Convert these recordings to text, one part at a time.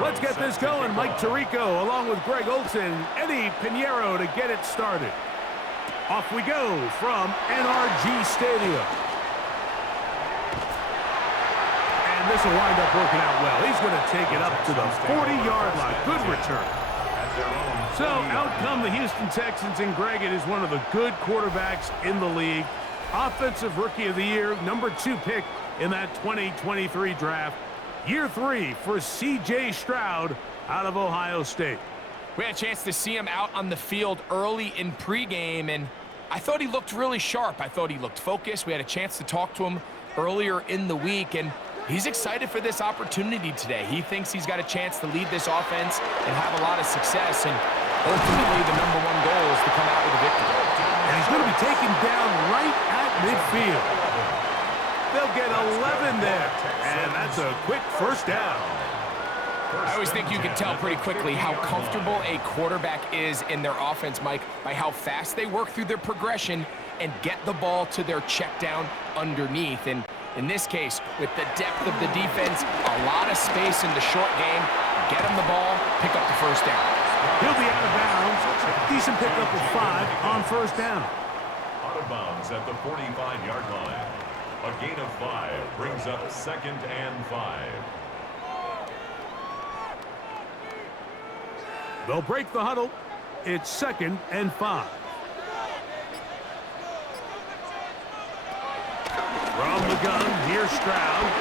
Let's get this going. Mike Tirico along with Greg Olson, Eddie Pinheiro to get it started. Off we go from NRG Stadium. And this will wind up working out well. He's going to take it up to the 40-yard line. Good return. So out come the Houston Texans, and Greg, it is one of the good quarterbacks in the league. Offensive Rookie of the Year, #2 pick in that 2023 draft. Year 3 for C.J. Stroud out of Ohio State. We had a chance to see him out on the field early in pregame, and I thought he looked really sharp. I thought he looked focused. We had a chance to talk to him earlier in the week, and he's excited for this opportunity today. He thinks he's got a chance to lead this offense and have a lot of success, and ultimately the #1 goal is to come out with a victory. And he's going to be taken down right at midfield. They'll get 11 there, and that's a quick first down. I always think you can tell pretty quickly how comfortable a quarterback is in their offense, Mike, by how fast they work through their progression and get the ball to their check down underneath. And in this case, with the depth of the defense, a lot of space in the short game, get him the ball, pick up the first down. He'll be out of bounds. Decent pickup of 5 on first down. Out of bounds at the 45-yard line. A gain of 5 brings up 2nd and 5. They'll break the huddle. It's 2nd and 5. From the gun, here's Stroud.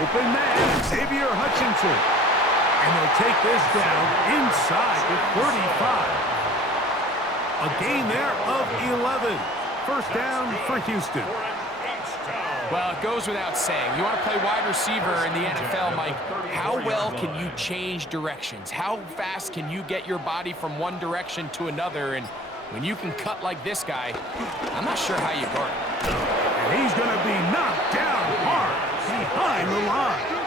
Open man, Xavier Hutchinson. And they'll take this down inside the 35. A gain there of 11. First down for Houston. Well, it goes without saying. You want to play wide receiver in the NFL, Mike. How well can you change directions? How fast can you get your body from one direction to another? And when you can cut like this guy, I'm not sure how you guard it. And he's going to be knocked down hard behind the line.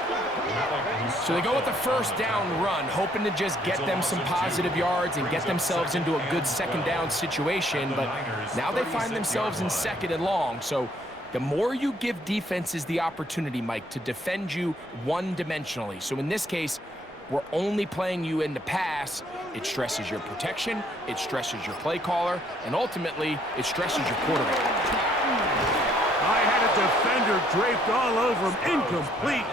So they go with the first down run, hoping to just get them some positive yards and get themselves into a good second down situation. But now they find themselves in 2nd and long. So the more you give defenses the opportunity, Mike, to defend you one-dimensionally. So in this case, we're only playing you in the pass. It stresses your protection, it stresses your play caller, and ultimately, it stresses your quarterback. I had a defender draped all over him, incomplete.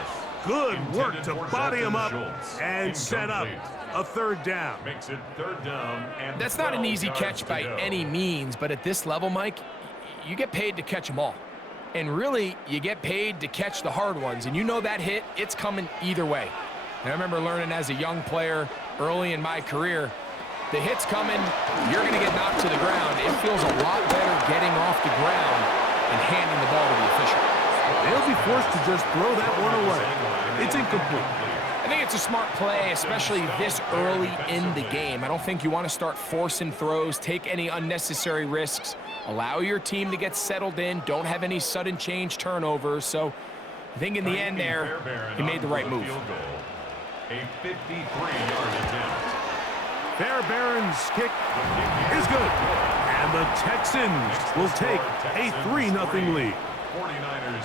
Good work to body him up and set up a 3rd down. Makes it 3rd down and That's not an easy catch by any means, but at this level, Mike, you get paid to catch them all. And really, you get paid to catch the hard ones. And you know that hit, it's coming either way. And I remember learning as a young player early in my career, the hit's coming, you're going to get knocked to the ground. It feels a lot better getting off the ground and handing the ball to the official. They'll be forced to just throw that one away. It's incomplete. I think it's a smart play, especially this early in the game. I don't think you want to start forcing throws, take any unnecessary risks, allow your team to get settled in, don't have any sudden change turnovers. So I think in the end there, he made the right move. A 53-yard attempt. Fairbairn's kick is good. And the Texans will take a 3-0 lead.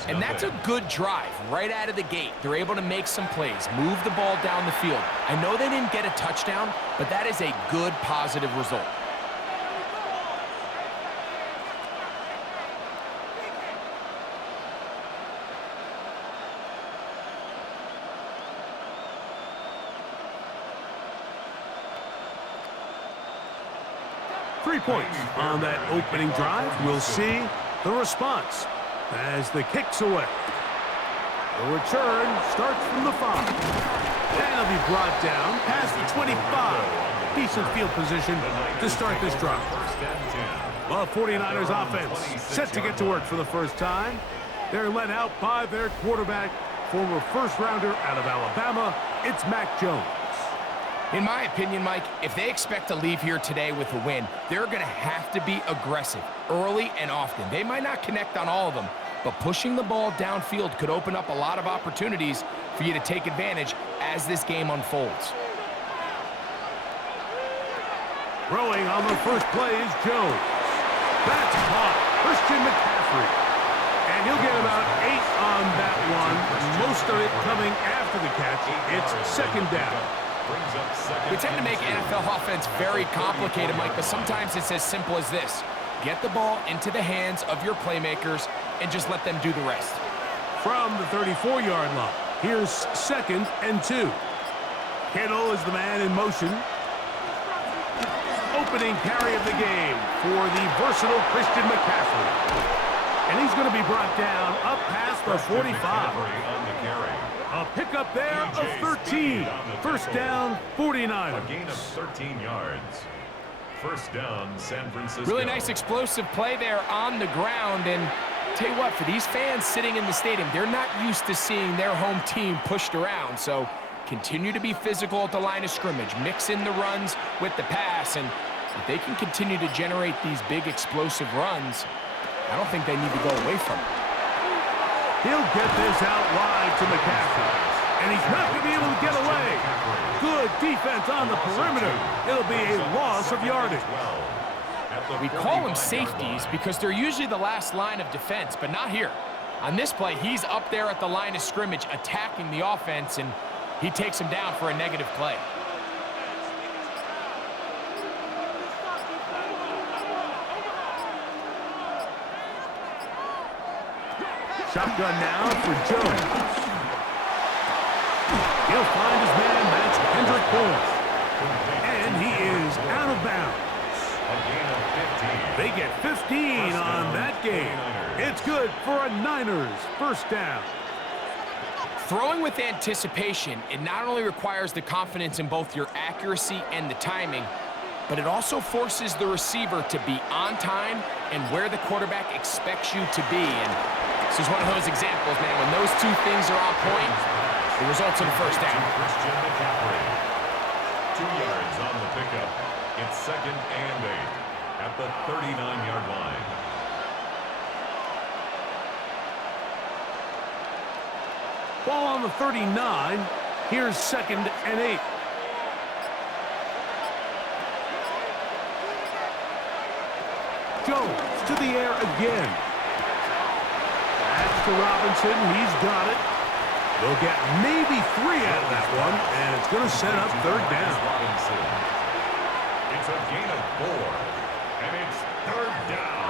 And that's a good drive right out of the gate. They're able to make some plays, move the ball down the field. I know they didn't get a touchdown, but that is a good, positive result. Three points on that opening drive. We'll see the response as the kick's away. The return starts from the 5. And it'll be brought down past the 25. Decent field position to start this drive. Well, 49ers offense set to get to work for the first time. They're led out by their quarterback, former first-rounder out of Alabama. It's Mac Jones. In my opinion, Mike, if they expect to leave here today with a win, they're going to have to be aggressive early and often. They might not connect on all of them, but pushing the ball downfield could open up a lot of opportunities for you to take advantage as this game unfolds. Throwing on the first play is Jones. That's caught. Christian McCaffrey. And he'll get about 8 on that one. Most most of it coming after the catch. It's second down. We tend to make NFL offense very complicated, Mike, but sometimes it's as simple as this. Get the ball into the hands of your playmakers and just let them do the rest. From the 34-yard line, here's second and 2. Kittle is the man in motion. Opening carry of the game for the versatile Christian McCaffrey. And he's going to be brought down up past the 45. A pickup there of 13. First down, 49. A gain of 13 yards. First down, San Francisco. Really nice explosive play there on the ground. And tell you what, for these fans sitting in the stadium, they're not used to seeing their home team pushed around. So continue to be physical at the line of scrimmage. Mix in the runs with the pass. And if they can continue to generate these big explosive runs, I don't think they need to go away from it. He'll get this out wide to McCaffrey. And he's not going to be able to get away. Good defense on the perimeter. It'll be a loss of yardage. We call them safeties because they're usually the last line of defense, but not here. On this play, he's up there at the line of scrimmage attacking the offense, and he takes him down for a negative play. Shotgun now for Jones. He'll find his man, that's Kendrick Bourne. And he is out of bounds. They get 15 on that game. It's good for a Niners first down. Throwing with anticipation, it not only requires the confidence in both your accuracy and the timing, but it also forces the receiver to be on time and where the quarterback expects you to be. And this is one of those examples, man. When those two things are on point, it results in a first down. 2 yards on the pickup. It's second and 8 at the 39-yard line. Ball on the 39. Here's second and 8. Jones to the air again. That's to Robinson. He's got it. They'll get maybe 3 out of that one, and it's going to set up third down. It's a gain of 4, and it's third down.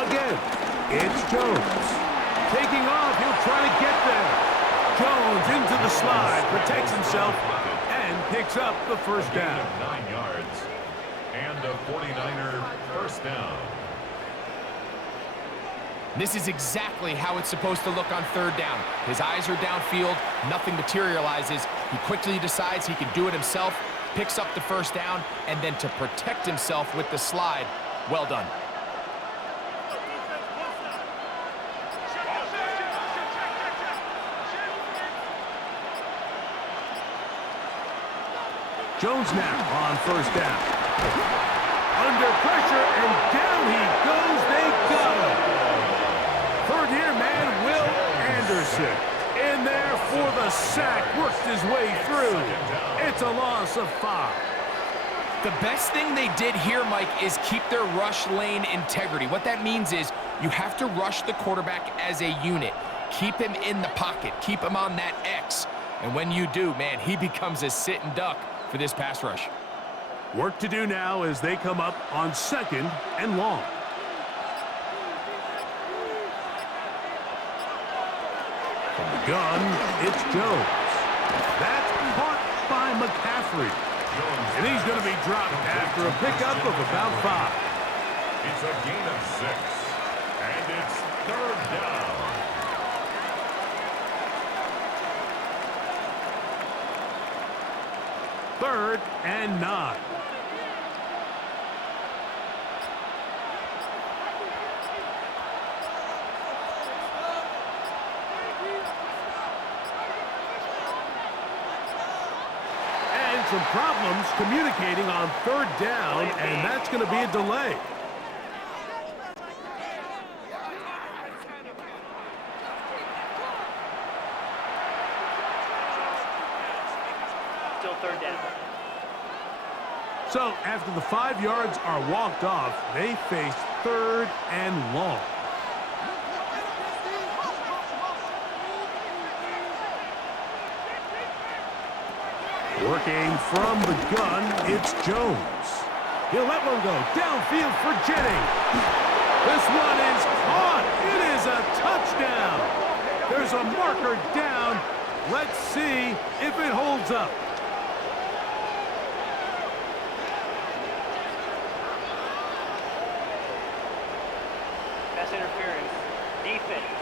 Again, it's Jones. Taking off, he'll try to get there. Jones into the slide, protects himself, and picks up the first down. 9 yards, and a 49er first down. This is exactly how it's supposed to look on third down. His eyes are downfield, nothing materializes. He quickly decides he can do it himself, picks up the first down, and then to protect himself with the slide, well done. Jones now on first down. Under pressure, and down he goes. They got him. Third year man, Will Anderson. In there for the sack. Worked his way through. It's a loss of 5. The best thing they did here, Mike, is keep their rush lane integrity. What that means is you have to rush the quarterback as a unit. Keep him in the pocket. Keep him on that X. And when you do, man, he becomes a sit and duck for this pass rush. Work to do now as they come up on second and long. From the gun, it's Jones. That's caught by McCaffrey. And he's going to be dropped after a pickup of about 5. It's a gain of 6, and it's third down. Third and 9. And some problems communicating on third down, and that's going to be a delay. So after the 5 yards are walked off, they face 3rd and long. Working from the gun, it's Jones. He'll let one go downfield for Jennings. This one is caught. It is a touchdown. There's a marker down. Let's see if it holds up. Pass interference. Defense.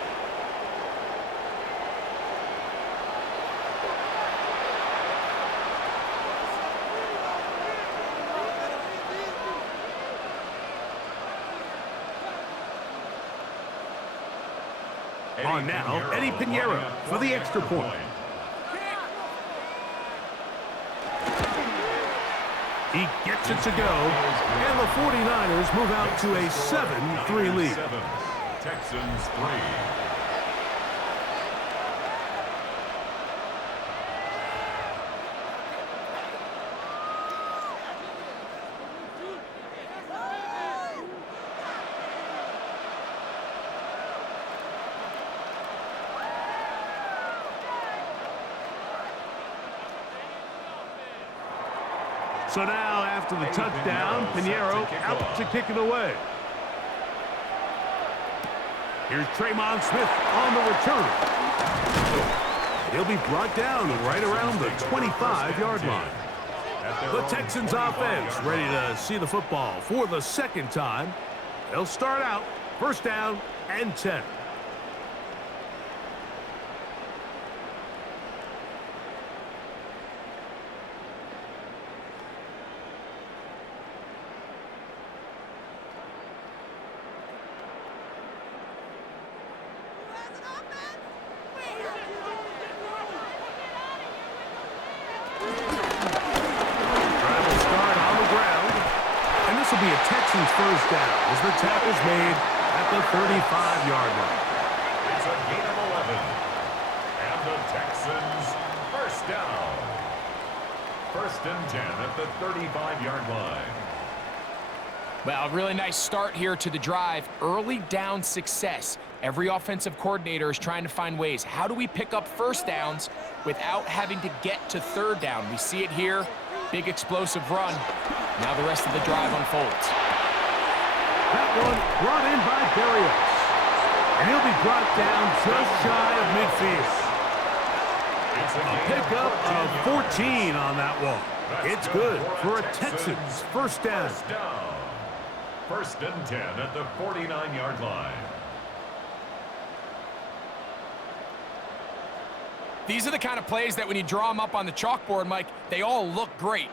On now, Eddie Pinheiro for the extra point. He gets it to go, and the 49ers move out to a 7-3 lead. Texans 3. So now, after the touchdown, Pinheiro out to kick it away. Here's Tremon Smith on the return. He'll be brought down right around the 25-yard line. The Texans offense ready to see the football for the second time. They'll start out 1st down and 10. This will be a Texans 1st down as the tackle's made at the 35-yard line. It's a gain of 11. And the Texans 1st down. 1st and 10 at the 35-yard line. Well, really nice start here to the drive. Early down success. Every offensive coordinator is trying to find ways. How do we pick up 1st downs without having to get to 3rd down? We see it here. Big explosive run. Now the rest of the drive unfolds. That one brought in by Barrios. And he'll be brought down just shy of midfield. A pickup of 14 on that one. It's good for a Texans 1st down. 1st and 10 at the 49-yard line. These are the kind of plays that when you draw them up on the chalkboard, Mike, they all look great.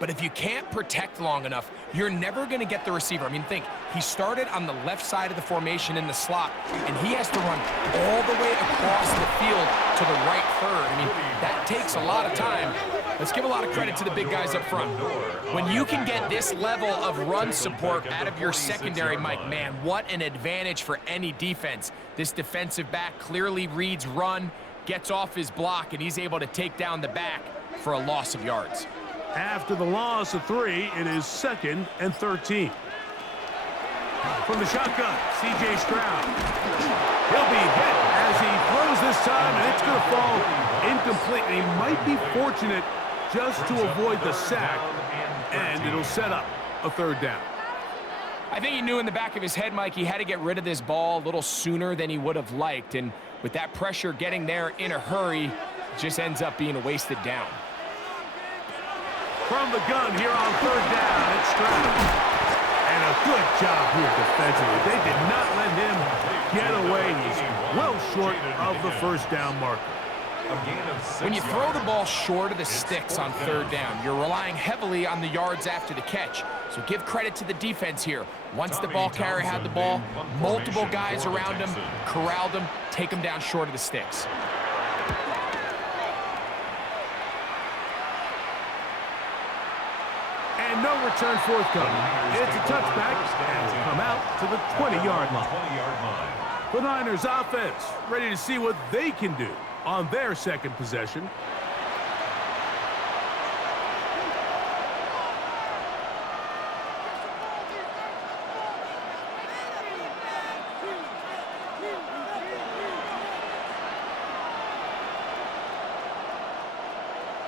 But if you can't protect long enough, you're never going to get the receiver. I mean, think, he started on the left side of the formation in the slot, and he has to run all the way across the field to the right 3rd. I mean, that takes a lot of time. Let's give a lot of credit to the big guys up front. When you can get this level of run support out of your secondary, Mike, man, what an advantage for any defense. This defensive back clearly reads run, gets off his block, and he's able to take down the back for a loss of yards. After the loss of 3, it is 2nd and 13. From the shotgun, C.J. Stroud. He'll be hit as he throws this time, and it's going to fall incomplete. And he might be fortunate just to avoid the sack, and it'll set up a 3rd down. I think he knew in the back of his head, Mike, he had to get rid of this ball a little sooner than he would have liked. And with that pressure getting there in a hurry, it just ends up being a wasted down. From the gun here on 3rd down, it's Stroud. And a good job here defensively. They did not let him get away. He's well short of the 1st down marker. When you throw the ball short of the sticks on 3rd down, you're relying heavily on the yards after the catch. So give credit to the defense here. Once the ball carrier had the ball, multiple guys around him, corralled him, take him down short of the sticks. And no return forthcoming. It's a touchback, and will come out to the 20-yard line. The Niners offense ready to see what they can do on their 2nd possession.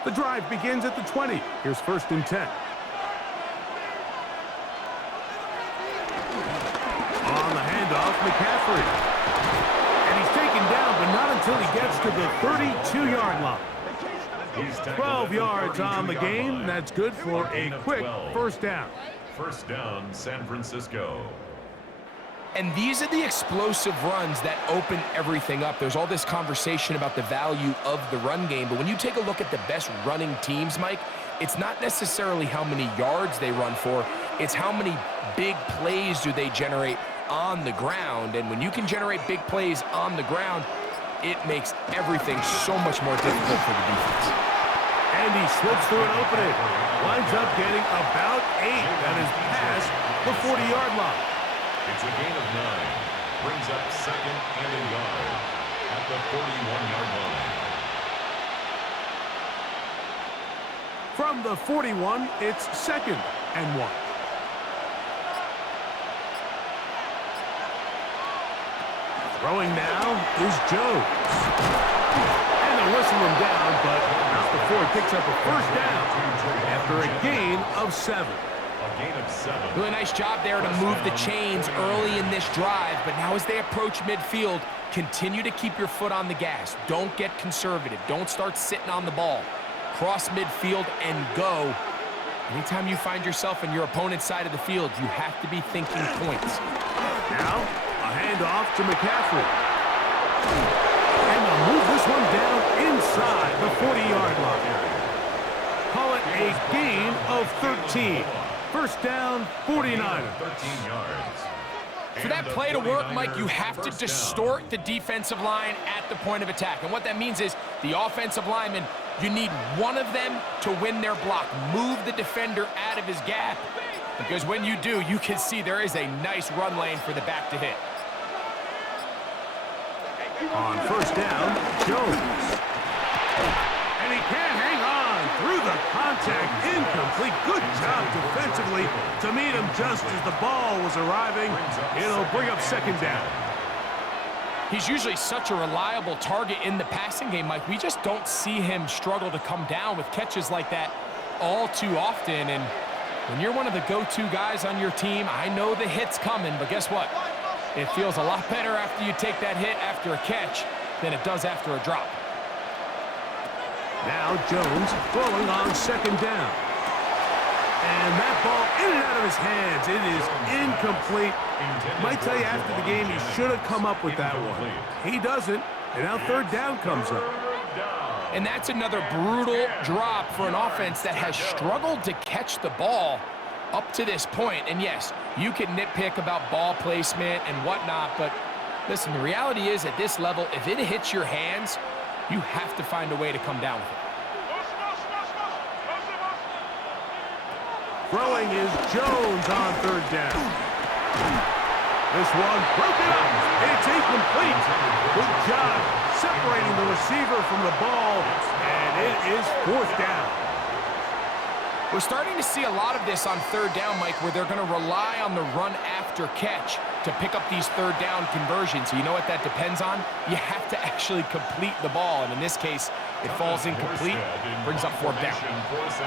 The drive begins at the 20. Here's 1st and 10. On the handoff, McCaffrey. And he's taken down, but not until he gets to the 32-yard line. 12 yards on the game. That's good for a quick 1st down. 1st down, San Francisco. And these are the explosive runs that open everything up. There's all this conversation about the value of the run game, but when you take a look at the best running teams, Mike, it's not necessarily how many yards they run for, it's how many big plays do they generate on the ground. And when you can generate big plays on the ground, it makes everything so much more difficult for the defense. And he slips through an opening. Winds up getting about 8. That is past the 40-yard line. It's a gain of 9. Brings up 2nd and a yard at the 41-yard line. From the 41, it's 2nd and 1. Throwing now is Jones. And they'll whistle him down, but not before he picks up a 1st down after a gain of 7. A gain of 7. Really nice job there to move the chains early in this drive, but now as they approach midfield, continue to keep your foot on the gas. Don't get conservative. Don't start sitting on the ball. Cross midfield and go. Anytime you find yourself in your opponent's side of the field, you have to be thinking points. Now, a handoff to McCaffrey. And they'll move this one down inside the 40-yard line. Call it a gain of 13. 1st down, 49. 13 yards. For that play to work, Mike, you have to distort the defensive line at the point of attack. And what that means is the offensive lineman, you need one of them to win their block. Move the defender out of his gap. Because when you do, you can see there is a nice run lane for the back to hit. On 1st down, Jones. And he can't hang on through the contact. Incomplete. Good job defensively to meet him just as the ball was arriving. It'll bring up 2nd down. He's usually such a reliable target in the passing game, Mike. We just don't see him struggle to come down with catches like that all too often. And when you're one of the go-to guys on your team, I know the hit's coming, but guess what? It feels a lot better after you take that hit after a catch than it does after a drop. Now Jones throwing on 2nd down. And that ball in and out of his hands. It is incomplete. Might tell you after the game he should have come up with that one. He doesn't, and now 3rd down comes up. And that's another brutal drop for an offense that has struggled to catch the ball up to this point. And yes, you can nitpick about ball placement and whatnot, but listen, the reality is at this level, if it hits your hands, you have to find a way to come down with it. Throwing is Jones on 3rd down. This one broken up. It's incomplete. Good job separating the receiver from the ball, and it is 4th down. We're starting to see a lot of this on 3rd down, Mike, where they're going to rely on the run after catch to pick up these 3rd down conversions. So you know what that depends on? You have to actually complete the ball, and in this case, it falls incomplete, brings up 4th down.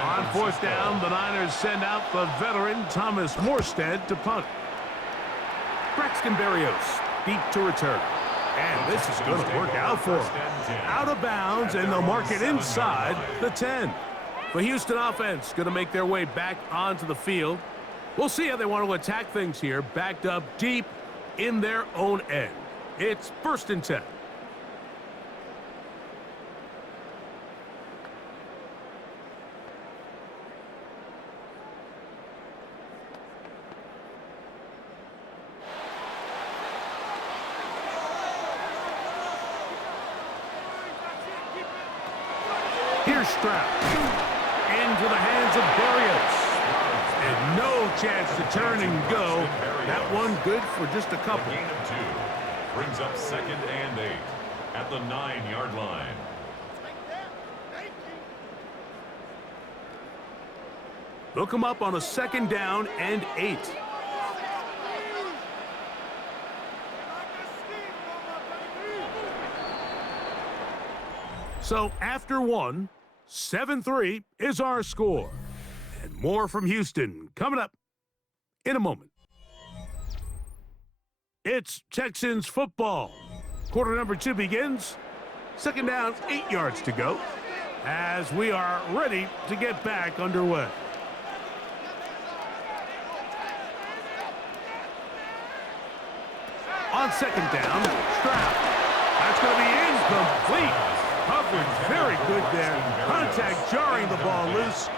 On 4th down, the Niners send out the veteran Thomas Morstead to punt. Braxton Berrios deep to return. And this is going to work out for him. Out of bounds, and they'll mark it inside the 10. The Houston offense going to make their way back onto the field. We'll see how they want to attack things here, backed up deep in their own end. It's 1st and 10. Here's Stroud. Into the hands of Berrios. And no chance to turn and go. That one good for just a couple. Gain of 2. Brings up 2nd and 8 at the 9-yard line. Look him up on a 2nd down and 8. So after 1, 7-3 is our score. And more from Houston coming up in a moment. It's Texans football. Quarter number 2 begins. Second down, 8 yards to go as we are ready to get back underway. On second down, Stroud. That's going to be incomplete. Coverage very good there. Contact jarring the ball loose.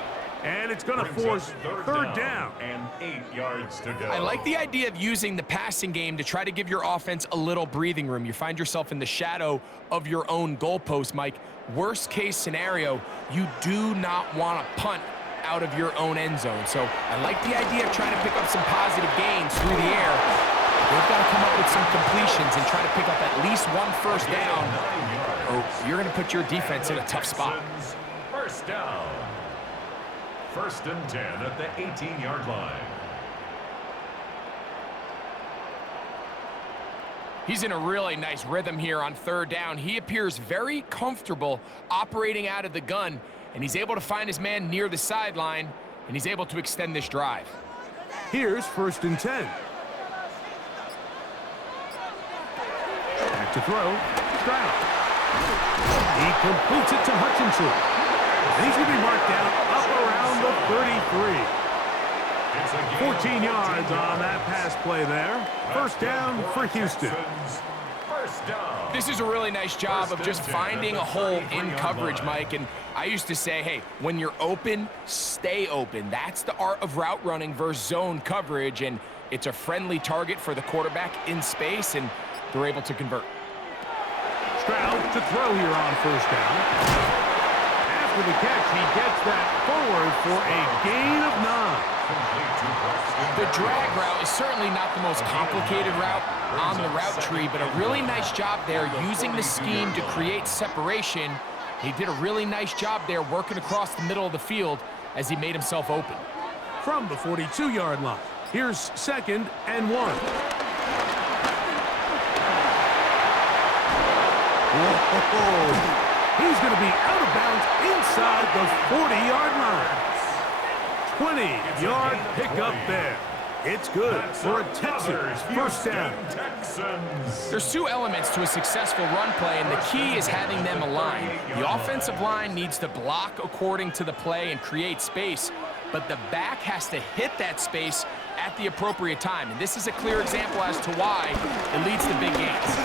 And it's going to force third down. And 8 yards to go. I like the idea of using the passing game to try to give your offense a little breathing room. You find yourself in the shadow of your own goalpost, Mike. Worst case scenario, you do not want to punt out of your own end zone. So I like the idea of trying to pick up some positive gains through the air. They've got to come up with some completions and try to pick up at least one first down, or you're going to put your defense in a tough spot. First down. First and 10 at the 18-yard line. He's in a really nice rhythm here on third down. He appears very comfortable operating out of the gun, and he's able to find his man near the sideline, and he's able to extend this drive. Here's first and 10. Back to throw, Stroud. He completes it to Hutchinson. And he's going to be marked down up around the 33. 14 yards on that pass play there. First down for Houston. This is a really nice job of just finding a hole in coverage, Mike. And I used to say, hey, when you're open, stay open. That's the art of route running versus zone coverage. And it's a friendly target for the quarterback in space, and they're able to convert. Stroud to throw here on first down. After the catch, he gets that forward for a gain of 9. The drag route is certainly not the most complicated route on the route tree, but a really nice job there using the scheme to create separation. He did a really nice job there working across the middle of the field as he made himself open. From the 42-yard line, here's second and 1. Whoa. He's going to be out of bounds inside the 40-yard line. 20-yard pickup there. It's good for a Texans first down. There's 2 elements to a successful run play, and the key is having them aligned. The offensive line needs to block according to the play and create space, but the back has to hit that space at the appropriate time. And this is a clear example as to why it leads to big gains.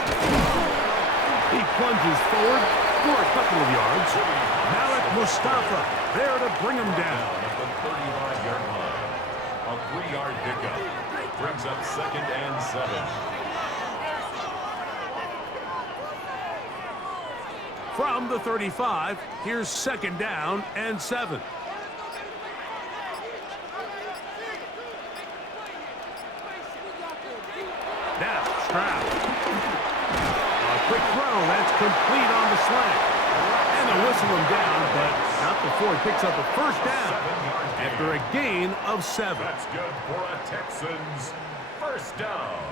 He plunges forward for a couple of yards. Malik Mustafa there to bring him down. At the 35-yard line. A 3-yard pickup. Brings up second and 7. From the 35, here's second down and 7. Now, Stroud. Quick throw, that's complete on the slant. And they'll whistle him down, but not before he picks up a first down after a gain of 7. That's good for a Texans first down.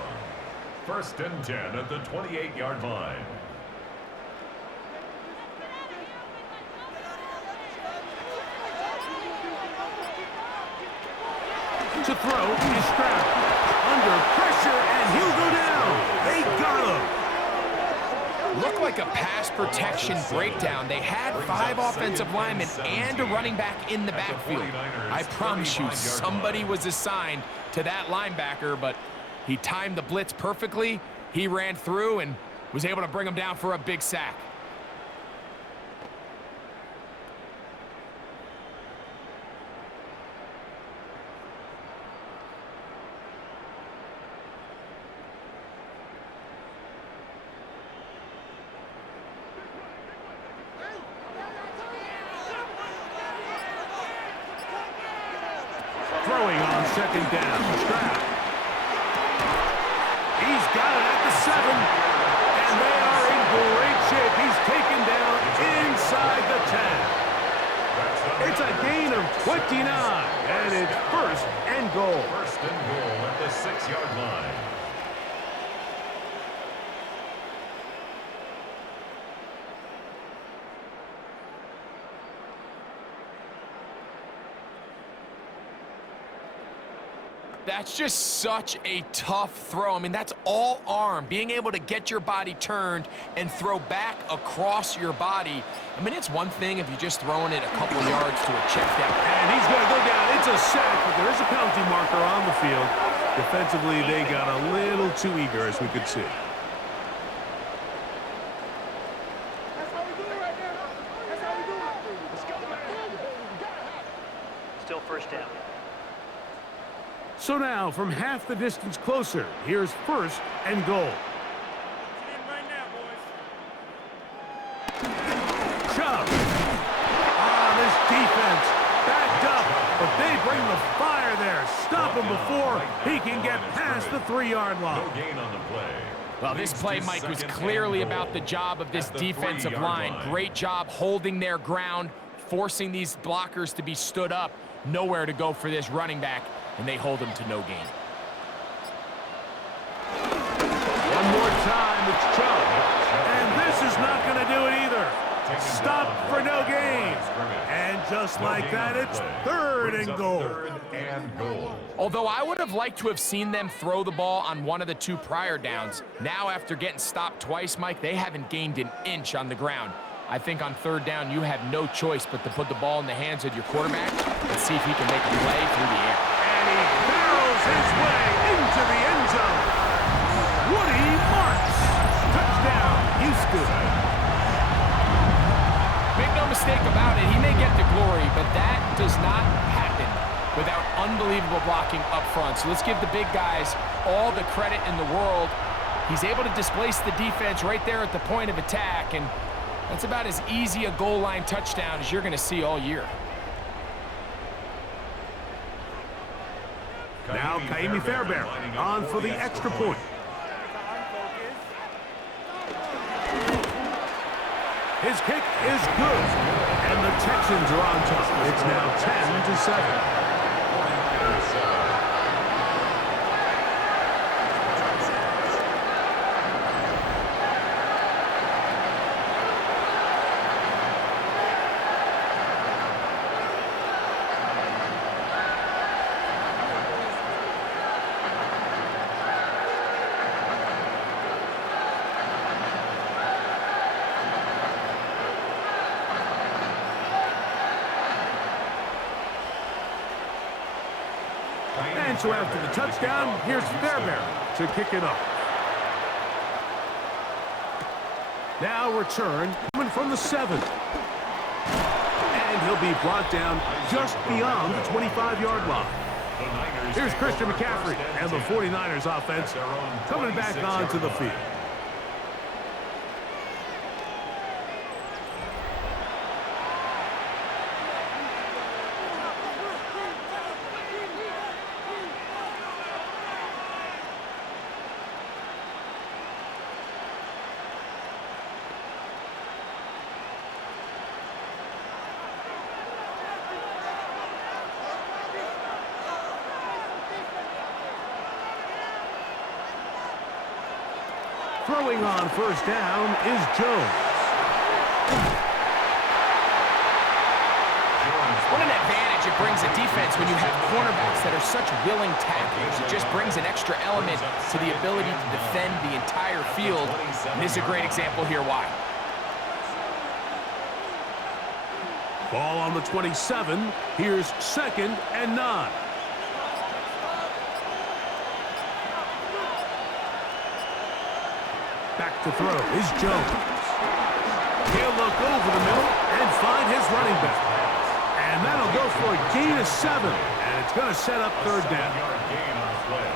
First and 10 at the 28-yard line. To throw is Stroud. Under pressure, and he'll go down. They got him. Looked like a pass protection breakdown. They had 5 offensive linemen and a running back in the backfield. I promise you, somebody was assigned to that linebacker, but he timed the blitz perfectly. He ran through and was able to bring him down for a big sack. Throwing on second down, Stroud. He's got it at the 7, and they are in great shape. He's taken down inside the 10. It's a gain of 29, and it's first and goal. First and goal at the 6-yard line. That's just such a tough throw. I mean, that's all arm. Being able to get your body turned and throw back across your body. I mean, it's one thing if you're just throwing it a couple yards to a check down. And he's going to go down. It's a sack, but there is a penalty marker on the field. Defensively, they got a little too eager, as we could see. Still first down. So now, from half the distance closer, here's 1st and goal. Chubb. This defense backed up, but they bring the fire there. Stop him before he can get past the 3-yard line. No gain on the play. Well, this play, Mike, was clearly about the job of this defensive line. Great job holding their ground, forcing these blockers to be stood up. Nowhere to go for this running back, and they hold him to no gain. One more time, it's Chubb. And this is not going to do it either. Stop for no gain. And just like that, it's 3rd and goal. Although I would have liked to have seen them throw the ball on one of the 2 prior downs, now after getting stopped twice, Mike, they haven't gained an inch on the ground. I think on 3rd down, you have no choice but to put the ball in the hands of your quarterback and see if he can make a play through the air. And he barrels his way into the end zone. Woody Marks. Touchdown, Houston. Make no mistake about it, he may get the glory, but that does not happen without unbelievable blocking up front. So let's give the big guys all the credit in the world. He's able to displace the defense right there at the point of attack, and that's about as easy a goal line touchdown as you're going to see all year. Now Kaimi Fairbairn on for the extra point. His kick is good, and the Texans are on top. It's now 10-7. And so after the touchdown, here's Fairbairn to kick it off. Now return coming from the 7. And he'll be brought down just beyond the 25-yard line. Here's Christian McCaffrey and the 49ers offense coming back onto the field. Throwing on 1st down is Jones. What an advantage it brings a defense when you have cornerbacks that are such willing tacklers. It just brings an extra element to the ability to defend the entire field. And this is a great example here why. Ball on the 27. Here's 2nd and 9. Back to throw is Jones. He'll look over the middle and find his running back. And that'll go for a gain of 7. And it's going to set up 3rd down. Gain on the play.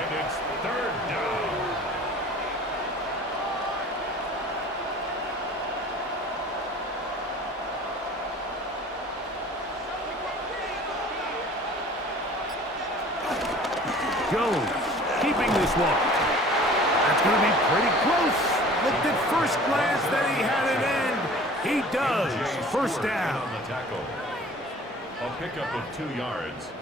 And it's 3rd down. Jones keeping this one. That's going to be pretty close. Looked at first glance that he had it end. He does. 1st down. On the tackle. A pickup of 2 yards.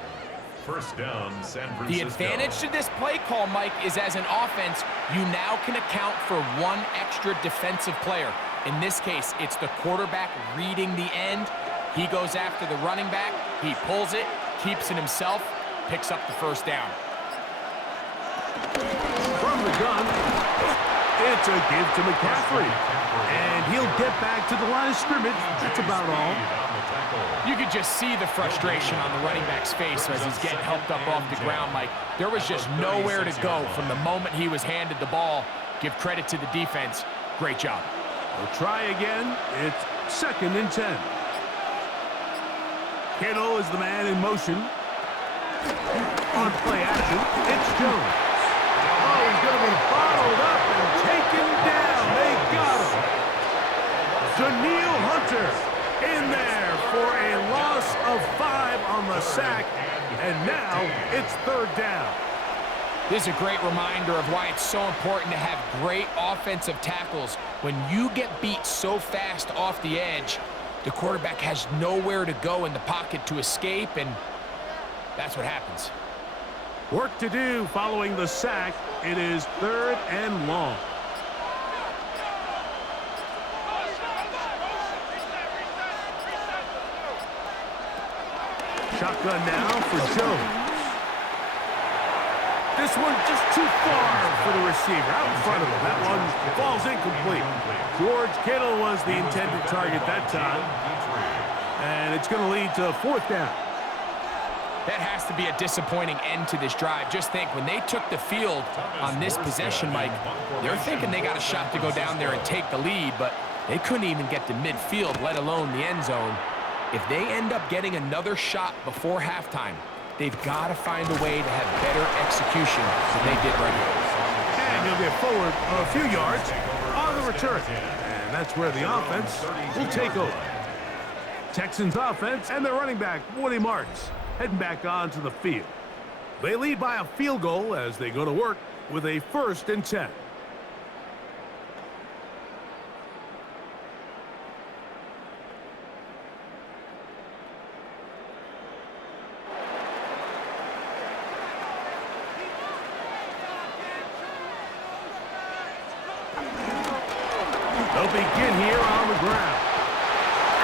1st down, San Francisco. The advantage to this play call, Mike, is as an offense, you now can account for 1 extra defensive player. In this case, it's the quarterback reading the end. He goes after the running back. He pulls it, keeps it himself, picks up the first down. From the gun, it's a give to McCaffrey. And he'll get back to the line of scrimmage. That's about all. You could just see the frustration on the running back's face as he's getting helped up off the ground. Like, there was just nowhere to go from the moment he was handed the ball. Give credit to the defense. Great job. We'll try again. It's 2nd and 10. Kittle is the man in motion. On play action, it's Jones. Oh, he's going to be bottled up and taken down. They got him. Daniil Hunter in there for a loss of 5 on the sack. And now it's 3rd down. This is a great reminder of why it's so important to have great offensive tackles. When you get beat so fast off the edge, the quarterback has nowhere to go in the pocket to escape, and that's what happens. Work to do following the sack. It is 3rd and long. Shotgun now for Jones. This one just too far for the receiver. Out in front of him. That one falls incomplete. George Kittle was the intended target that time. And it's going to lead to 4th down. That has to be a disappointing end to this drive. Just think, when they took the field on this possession, Mike, they're thinking they got a shot to go down there and take the lead, but they couldn't even get to midfield, let alone the end zone. If they end up getting another shot before halftime, they've got to find a way to have better execution than they did right here. And he'll get forward a few yards on the return. And that's where the offense will take over. Texans offense and their running back, Woody Martins, heading back onto the field. They lead by a field goal as they go to work with a 1st and 10. They'll begin here on the ground.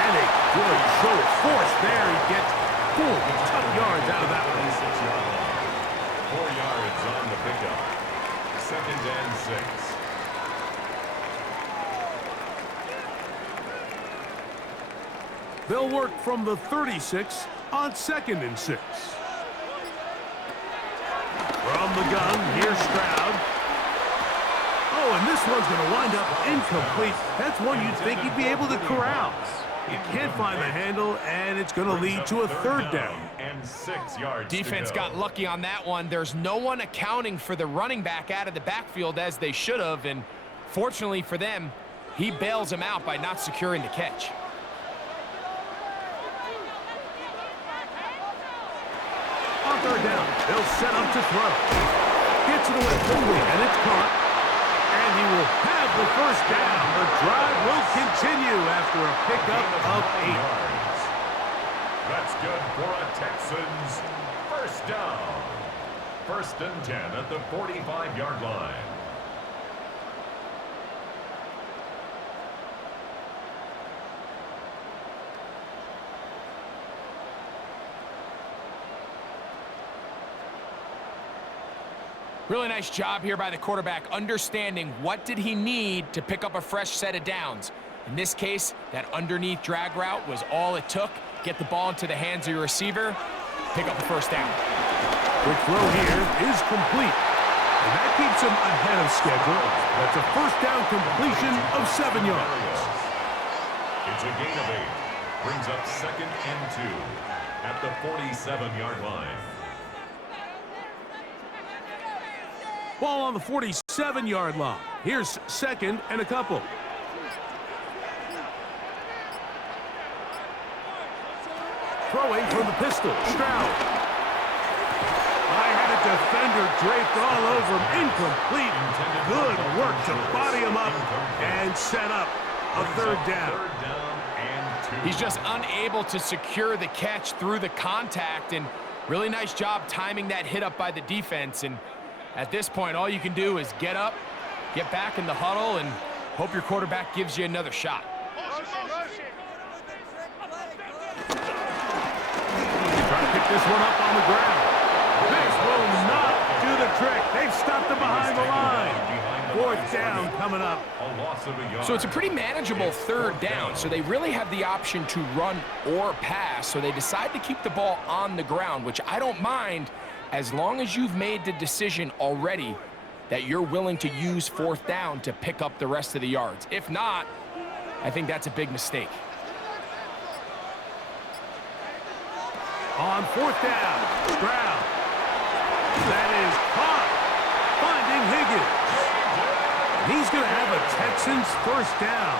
And a good show of force there. He gets 4 tough yards out of that one. 4 yards on the pickup. 2nd and 6. They'll work from the 36 on 2nd and 6. From the gun, here's Stroud. Oh, and this one's going to wind up incomplete. That's one you'd think he'd be able to corral. He can't find the handle, and it's going to lead to a 3rd down. And 6 yards. Defense got lucky on that one. There's no one accounting for the running back out of the backfield as they should have, and fortunately for them, he bails him out by not securing the catch. On 3rd down, they'll set up to throw. Gets it away quickly, and it's caught. And he will have the 1st down. The drive will continue after a pickup of 8. That's good for a Texans 1st down. 1st and 10 at the 45-yard line. Really nice job here by the quarterback, understanding what did he need to pick up a fresh set of downs. In this case, that underneath drag route was all it took. Get the ball into the hands of your receiver, pick up the 1st down. Quick throw here is complete. And that keeps him ahead of schedule. That's a 1st down completion of 7 yards. It's a gain of 8. Brings up 2nd and 2 at the 47-yard line. Ball on the 47-yard line. Here's 2nd and a couple. Throwing from the pistol, Stroud. I had a defender draped all over him. Incomplete. Good work to body him up and set up a 3rd down. 3rd down and 2. He's just unable to secure the catch through the contact, and really nice job timing that hit up by the defense. And at this point, all you can do is get up, get back in the huddle, and hope your quarterback gives you another shot. Try to pick this one up on the ground. They've stopped him behind the line. Fourth down coming up. So it's a pretty manageable third down, so they really have the option to run or pass, so they decide to keep the ball on the ground, which I don't mind as long as you've made the decision already that you're willing to use fourth down to pick up the rest of the yards. If not, I think that's a big mistake. On fourth down, Stroud. That is caught. Finding Higgins. He's going to have a Texans first down.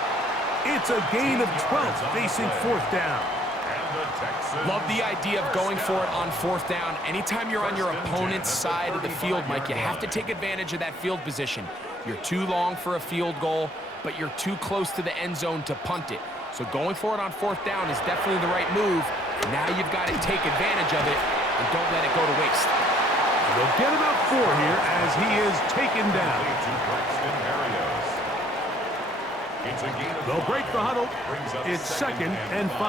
It's a gain of 12 facing fourth down. Love the idea of going for it on fourth down. Anytime you're on your opponent's side of the field, Mike, you have to take advantage of that field position. You're too long for a field goal, but you're too close to the end zone to punt it. So going for it on fourth down is definitely the right move. Now you've got to take advantage of it and don't let it go to waste. They'll get about 4 here as he is taken down. They'll break the huddle. It's 2nd and 5.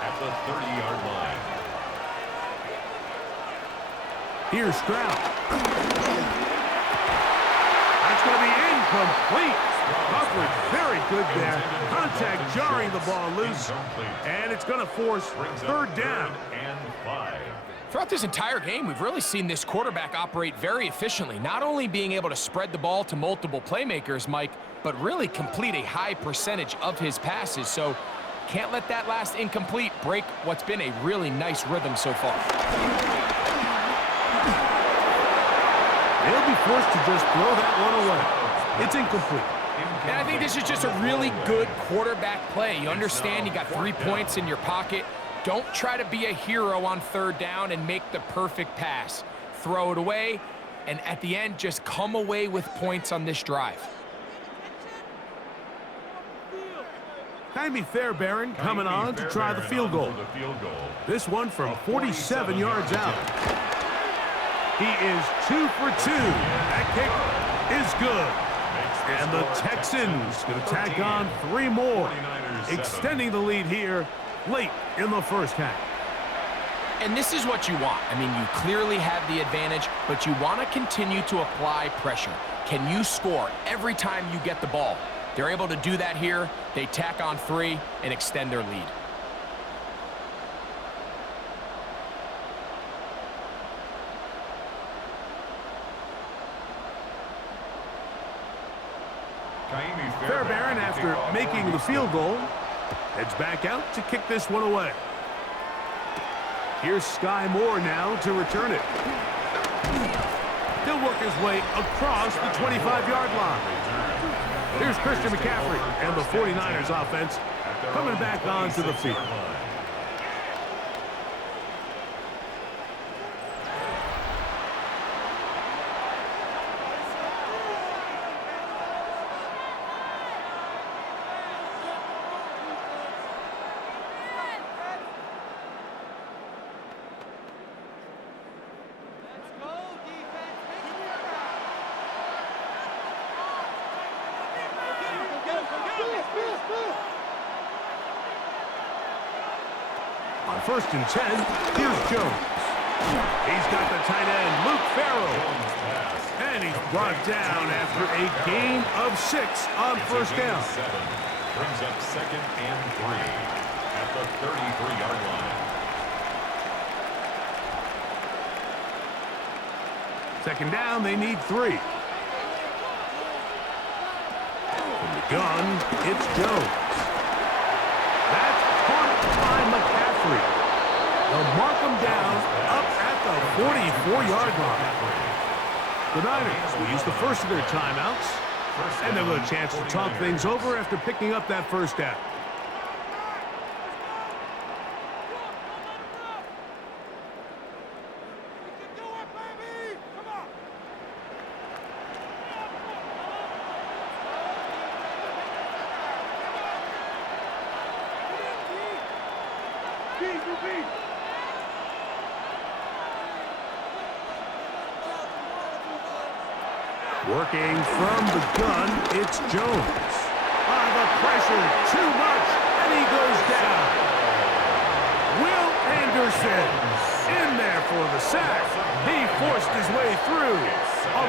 At the 30-yard line. Here's Stroud. That's going to be incomplete. Coverage very good there. Contact jarring the ball loose. And it's going to force third down. And 5. Throughout this entire game, we've really seen this quarterback operate very efficiently, not only being able to spread the ball to multiple playmakers, Mike, but really complete a high percentage of his passes. So can't let that last incomplete break what's been a really nice rhythm so far. They'll be forced to just throw that one away. It's incomplete. And I think this is just a really good quarterback play. You understand you got 3 points in your pocket. Don't try to be a hero on third down and make the perfect pass. Throw it away, and at the end, just come away with points on this drive. Jaime Fairbairn coming on to try the field goal. This one from 47 yards out. He is 2 for 2. That kick is good. And the Texans going to tack on 3 more, extending the lead here late in the first half. And this is what you want. I mean, you clearly have the advantage, but you want to continue to apply pressure. Can you score every time you get the ball? They're able to do that here. They tack on 3 and extend their lead. Fairbairn, after making the field goal, heads back out to kick this one away. Here's Sky Moore now to return it. He'll work his way across the 25-yard line. Here's Christian McCaffrey and the 49ers offense coming back onto the field. On 1st and 10, here's Jones. He's got the tight end, Luke Farrell. And he's brought down after a gain of 6 on first down. Brings up 2nd and 3 at the 33-yard line. 2nd down, they need 3. From the gun, it's Jones. That's caught by McCaffrey. They'll mark him down up at the 44-yard line. The Niners will use the first of their timeouts, and they'll have a chance to talk things over after picking up that first down. Working from the gun, it's Jones. The pressure, too much, and he goes down. Will Anderson in there for the sack. He forced his way through. A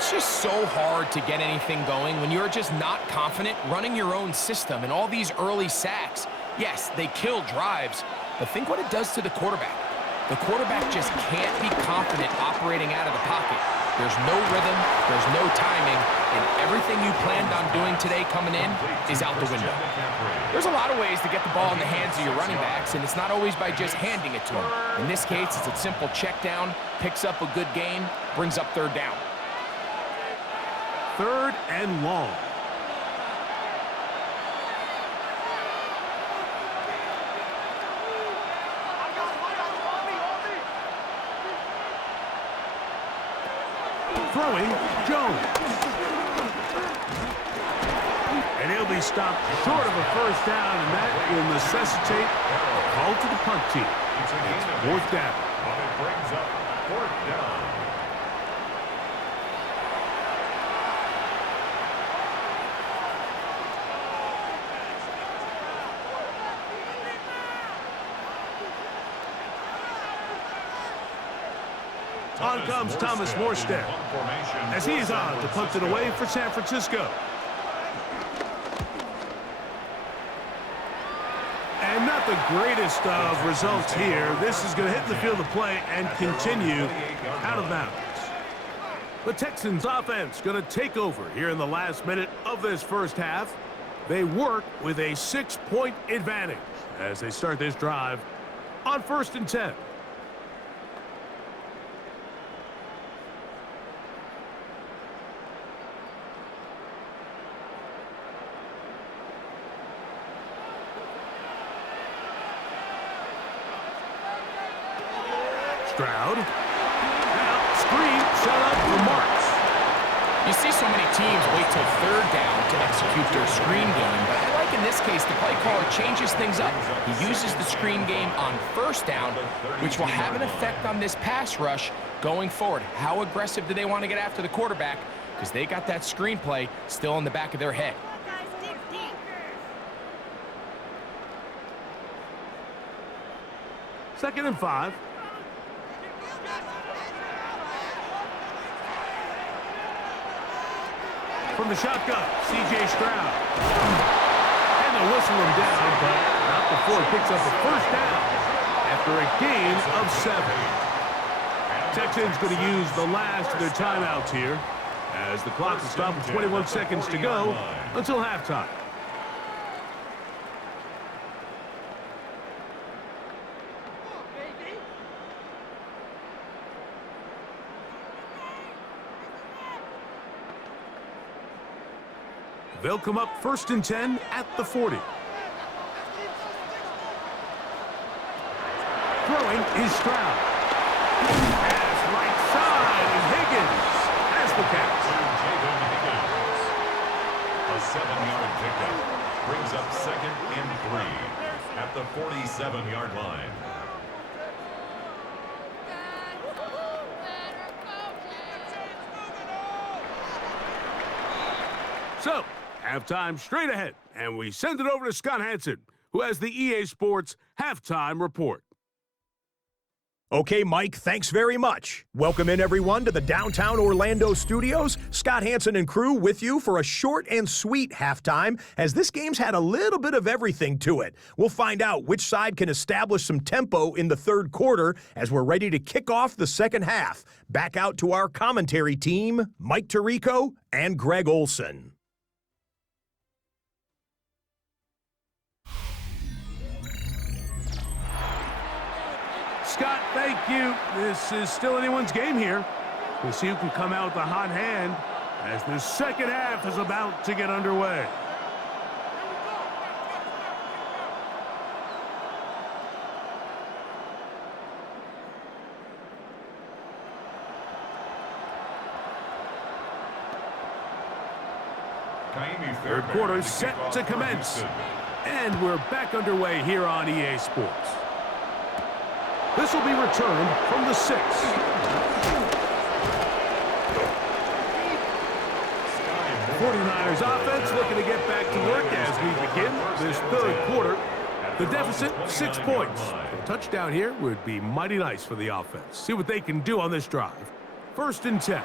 It's just so hard to get anything going when you're just not confident running your own system, and all these early sacks. Yes, they kill drives, but think what it does to the quarterback. The quarterback just can't be confident operating out of the pocket. There's no rhythm, there's no timing, and everything you planned on doing today coming in is out the window. There's a lot of ways to get the ball in the hands of your running backs, and it's not always by just handing it to them. In this case, it's a simple check down, picks up a good gain, brings up third down. 3rd and long. Throwing, Jones. And he'll be stopped short of a first down, and that will necessitate a call to the punt team. It's 4th down. It brings up 4th down. On comes Thomas Morstead as he's on to punt it away for San Francisco. And not the greatest of results here. This is going to hit the field of play and continue out of bounds. The Texans offense going to take over here in the last minute of this first half. They work with a 6-point advantage as they start this drive on 1st and 10. Stroud. Now, screen set up for Marks. You see so many teams wait till 3rd down to execute their screen game, but I like in this case the play caller changes things up. He uses the screen game on 1st down, which will have an effect on this pass rush going forward. How aggressive do they want to get after the quarterback? Because they got that screen play still in the back of their head. 2nd and 5. From the shotgun, C.J. Stroud. And they'll whistle him down, but not before he picks up a first down after a gain of 7. Texans going to use the last of their timeouts here as the clock is stopped with 21 seconds to go until halftime. They'll come up 1st and 10 at the 40. Throwing is Stroud. Pass right side, and Higgins has the catch. A 7-yard pickup brings up 2nd and 3 at the 47-yard line. So, halftime straight ahead, and we send it over to Scott Hansen, who has the EA Sports Halftime Report. Okay, Mike, thanks very much. Welcome in, everyone, to the downtown Orlando studios. Scott Hansen and crew with you for a short and sweet halftime, as this game's had a little bit of everything to it. We'll find out which side can establish some tempo in the 3rd quarter as we're ready to kick off the 2nd half. Back out to our commentary team, Mike Tirico and Greg Olson. Scott, thank you. This is still anyone's game here. We'll see who can come out with a hot hand as the 2nd half is about to get underway. Third quarter set to commence. And we're back underway here on EA Sports. This will be returned from the 6. 49ers offense looking to get back to work as we begin this 3rd quarter. The deficit, 6 points. A touchdown here would be mighty nice for the offense. See what they can do on this drive. 1st and 10.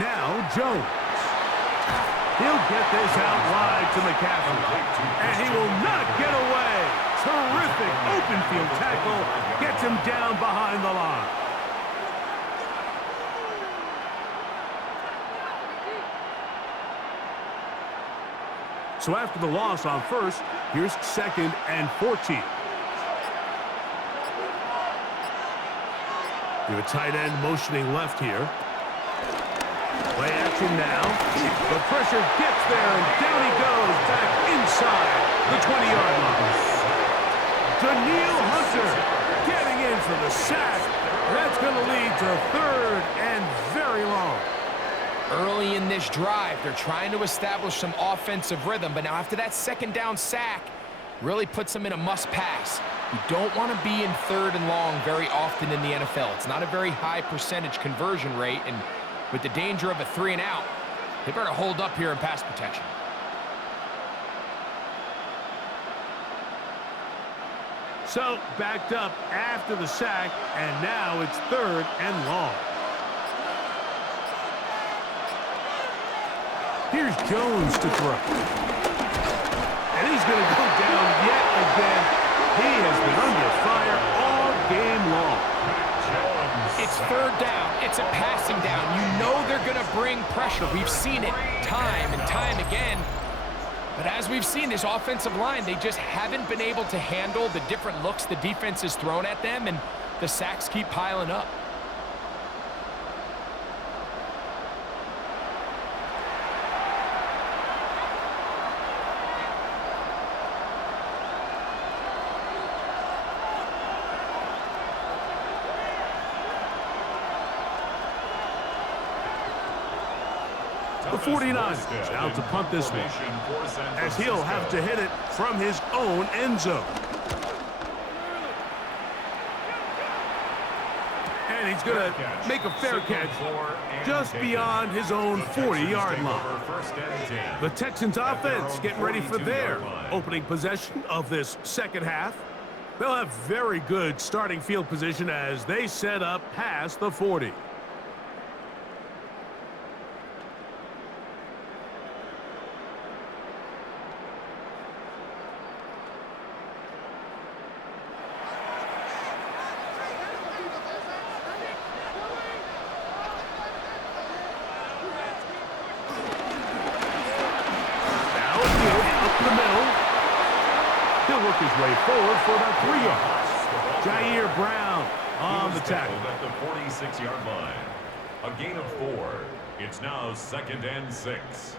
Now Jones. He'll get this out wide to McCaffrey. And he will not get away. Terrific open field tackle. Gets him down behind the line. So after the loss on first, here's 2nd and 14. You have a tight end motioning left here. Play action now. The pressure gets there, and down he goes back inside the 20-yard line. Daniil Hunter getting in for the sack. That's going to lead to 3rd and very long. Early in this drive, they're trying to establish some offensive rhythm, but now after that 2nd down sack, really puts them in a must-pass. You don't want to be in 3rd and long very often in the NFL. It's not a very high percentage conversion rate, and with the danger of a 3 and out, they better hold up here in pass protection. So backed up after the sack, and now it's 3rd and long. Here's Jones to throw. And he's going to go down yet again. He has been under fire all game long. It's 3rd down. It's a passing down. You know they're going to bring pressure. We've seen it time and time again. But as we've seen, this offensive line, they just haven't been able to handle the different looks the defense has thrown at them, and the sacks keep piling up. The 49ers out to punt this one, as he'll have to hit it from his own end zone. And he's going to make a fair catch just beyond his own 40-yard line. The Texans offense getting ready for their opening possession of this 2nd half. They'll have very good starting field position as they set up past the 40. His way forward for about 3 yards. Jair Brown on the tackle at the 46-yard line. A gain of 4. It's now 2nd and 6.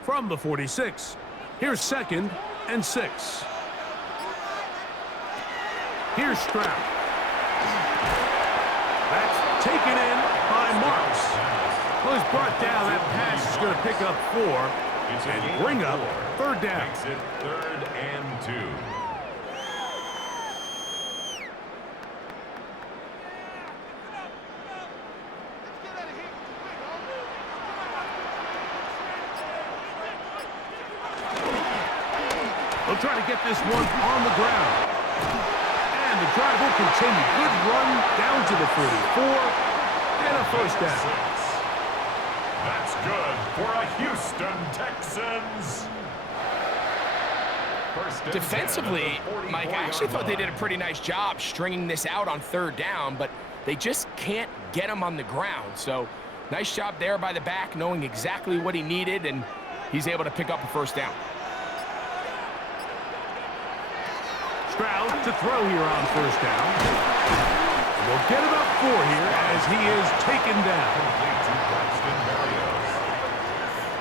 From the 46, here's 2nd and 6. Here's Stroud. That's taken in by Marks. Well, he's brought down. That pass is going to pick up 4 and bring up 3rd down. Makes it 3rd and 2. They'll try to get this one on the ground. And the drive will continue. Good run down to the 44 and a 1st down. That's good for a Houston Texans. Defensively, Mike, I actually thought they did a pretty nice job stringing this out on 3rd down, but they just can't get him on the ground. So nice job there by the back, knowing exactly what he needed, and he's able to pick up a 1st down. Stroud to throw here on 1st down. We'll get about 4 here as he is taken down.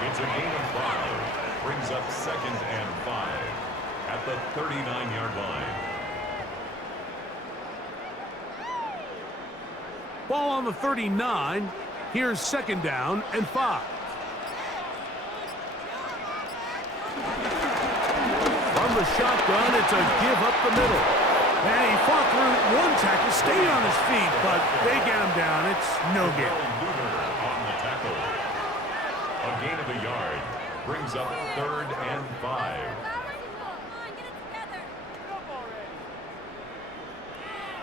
It's a gain of 5. Brings up 2nd and 5 at the 39-yard line. Ball on the 39. Here's 2nd down and 5. From the shotgun, it's a give up the middle. And he fought through 1 tackle, stayed on his feet, but they get him down. It's no good. On the tackle. A gain of a yard brings up 3rd and 5.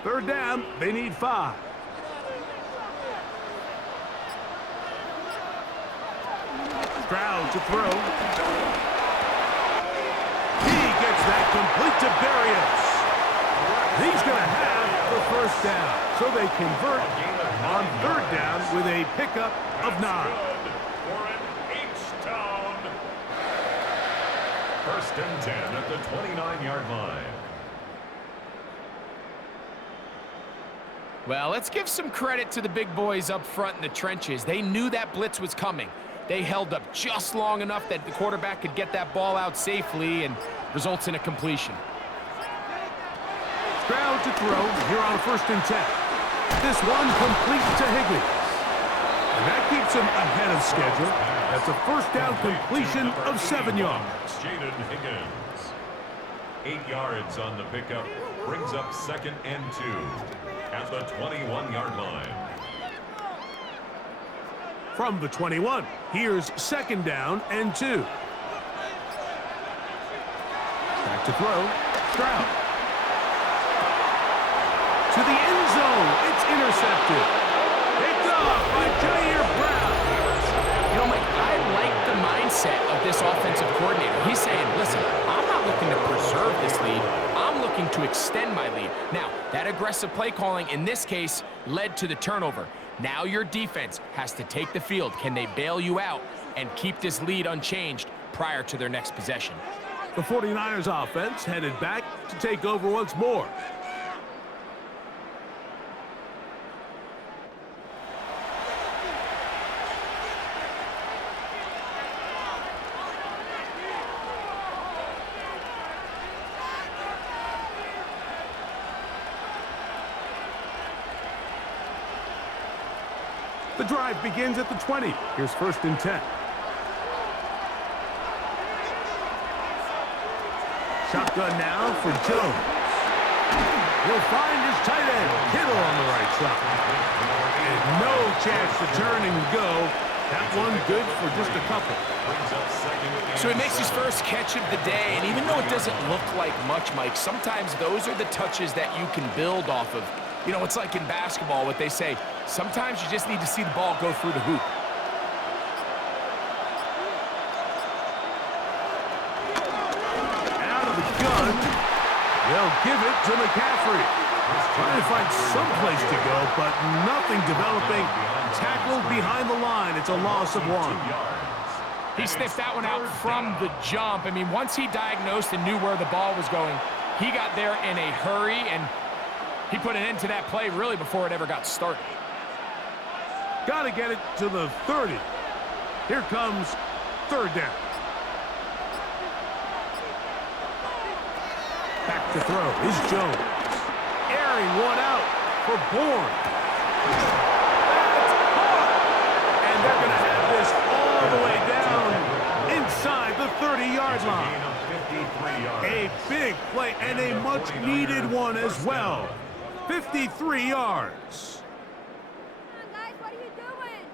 Third down, they need 5. Stroud to throw. He gets that complete to Darius. He's going to have the first down. So they convert on third down with a pickup of 9. For an H-town. First and 10 at the 29-yard line. Well, let's give some credit to the big boys up front in the trenches. They knew that blitz was coming. They held up just long enough that the quarterback could get that ball out safely and results in a completion. Stroud to throw here on 1st and 10. This one complete to Higgins. And that keeps him ahead of schedule. That's a first down completion of 7 yards. Jaden Higgins. 8 yards on the pickup. Brings up 2nd and 2 at the 21-yard line. From the 21, here's 2nd down and 2. Back to throw. Stroud. To the end zone. It's intercepted. Picked off by Jair Brown. You know, Mike, I like the mindset of this offensive coordinator. He's saying, listen, I'm not looking to preserve this lead. I'm looking to extend my lead. Now, that aggressive play calling in this case led to the turnover. Now your defense has to take the field. Can they bail you out and keep this lead unchanged prior to their next possession? The 49ers offense headed back to take over once more. The drive begins at the 20. Here's 1st and 10. Shotgun now for Jones. He'll find his tight end, Kittle on the right side. And no chance to turn and go. That one good for just a couple. So he makes his first catch of the day, and even though it doesn't look like much, Mike, sometimes those are the touches that you can build off of. You know, it's like in basketball, what they say, sometimes you just need to see the ball go through the hoop. Out of the gun, they'll give it to McCaffrey. Trying to find some place to go, but nothing developing. Tackled behind the line. It's a loss of 1. He sniffed that one out from the jump. I mean, once he diagnosed and knew where the ball was going, he got there in a hurry, and he put an end to that play really before it ever got started. Got to get it to the 30. Here comes 3rd down. Back to throw is Jones. Airing one out for Bourne. That's caught. And they're going to have this all the way down inside the 30-yard line. A big play and a much-needed one as well. 53 yards. Come on, guys, what are you doing?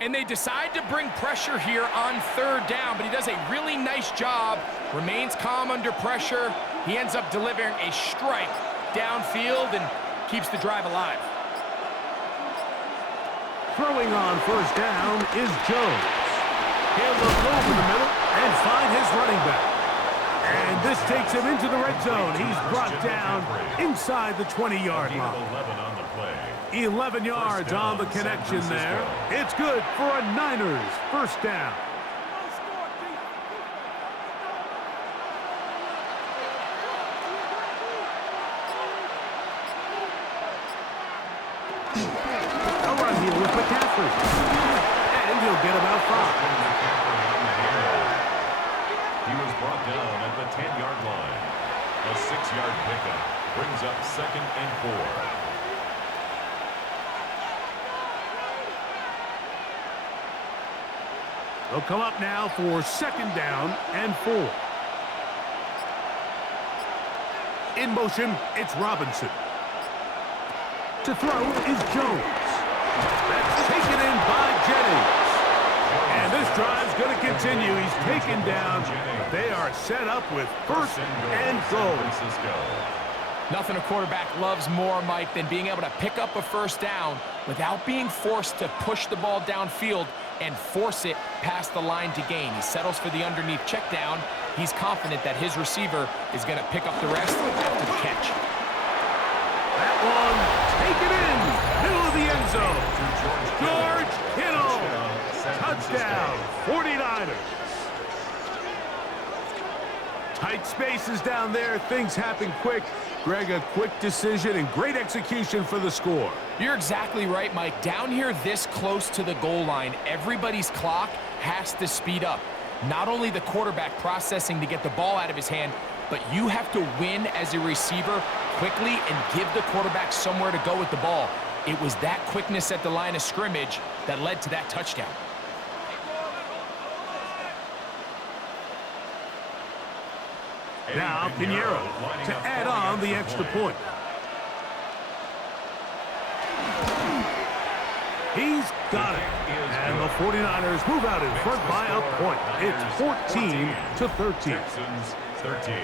And they decide to bring pressure here on 3rd down, but he does a really nice job, remains calm under pressure. He ends up delivering a strike downfield and keeps the drive alive. Throwing on 1st down is Jones. He'll look over the middle and find his running back. And this takes him into the red zone. He's brought down inside the 20-yard line. 11 yards on the connection there. It's good for a Niners first down. A run here with McCaffrey. And he'll get about 5. He was brought down at the 10-yard line. A 6-yard pickup brings up 2nd and 4. They'll come up now for 2nd down and 4. In motion, it's Robinson. To throw is Jones. That's taken in by Jennings. And This drive's going to continue. He's taken down. They are set up with first and goal. Nothing a quarterback loves more, Mike, than being able to pick up a first down without being forced to push the ball downfield and force it past the line to gain. He settles for the underneath check down. He's confident that his receiver is going to pick up the rest after the catch. That one, take it in, middle of the end zone. George Kittle, touchdown, 49ers. Tight spaces down there, things happen quick. Greg, a quick decision and great execution for the score. You're exactly right, Mike. Down here this close to the goal line, everybody's clock has to speed up. Not only the quarterback processing to get the ball out of his hand, but you have to win as a receiver quickly and give the quarterback somewhere to go with the ball. It was that quickness at the line of scrimmage that led to that touchdown. Now Pinheiro to add on the extra point. He's got it. And the 49ers move out in front by a point. It's 14-13. Texans 13.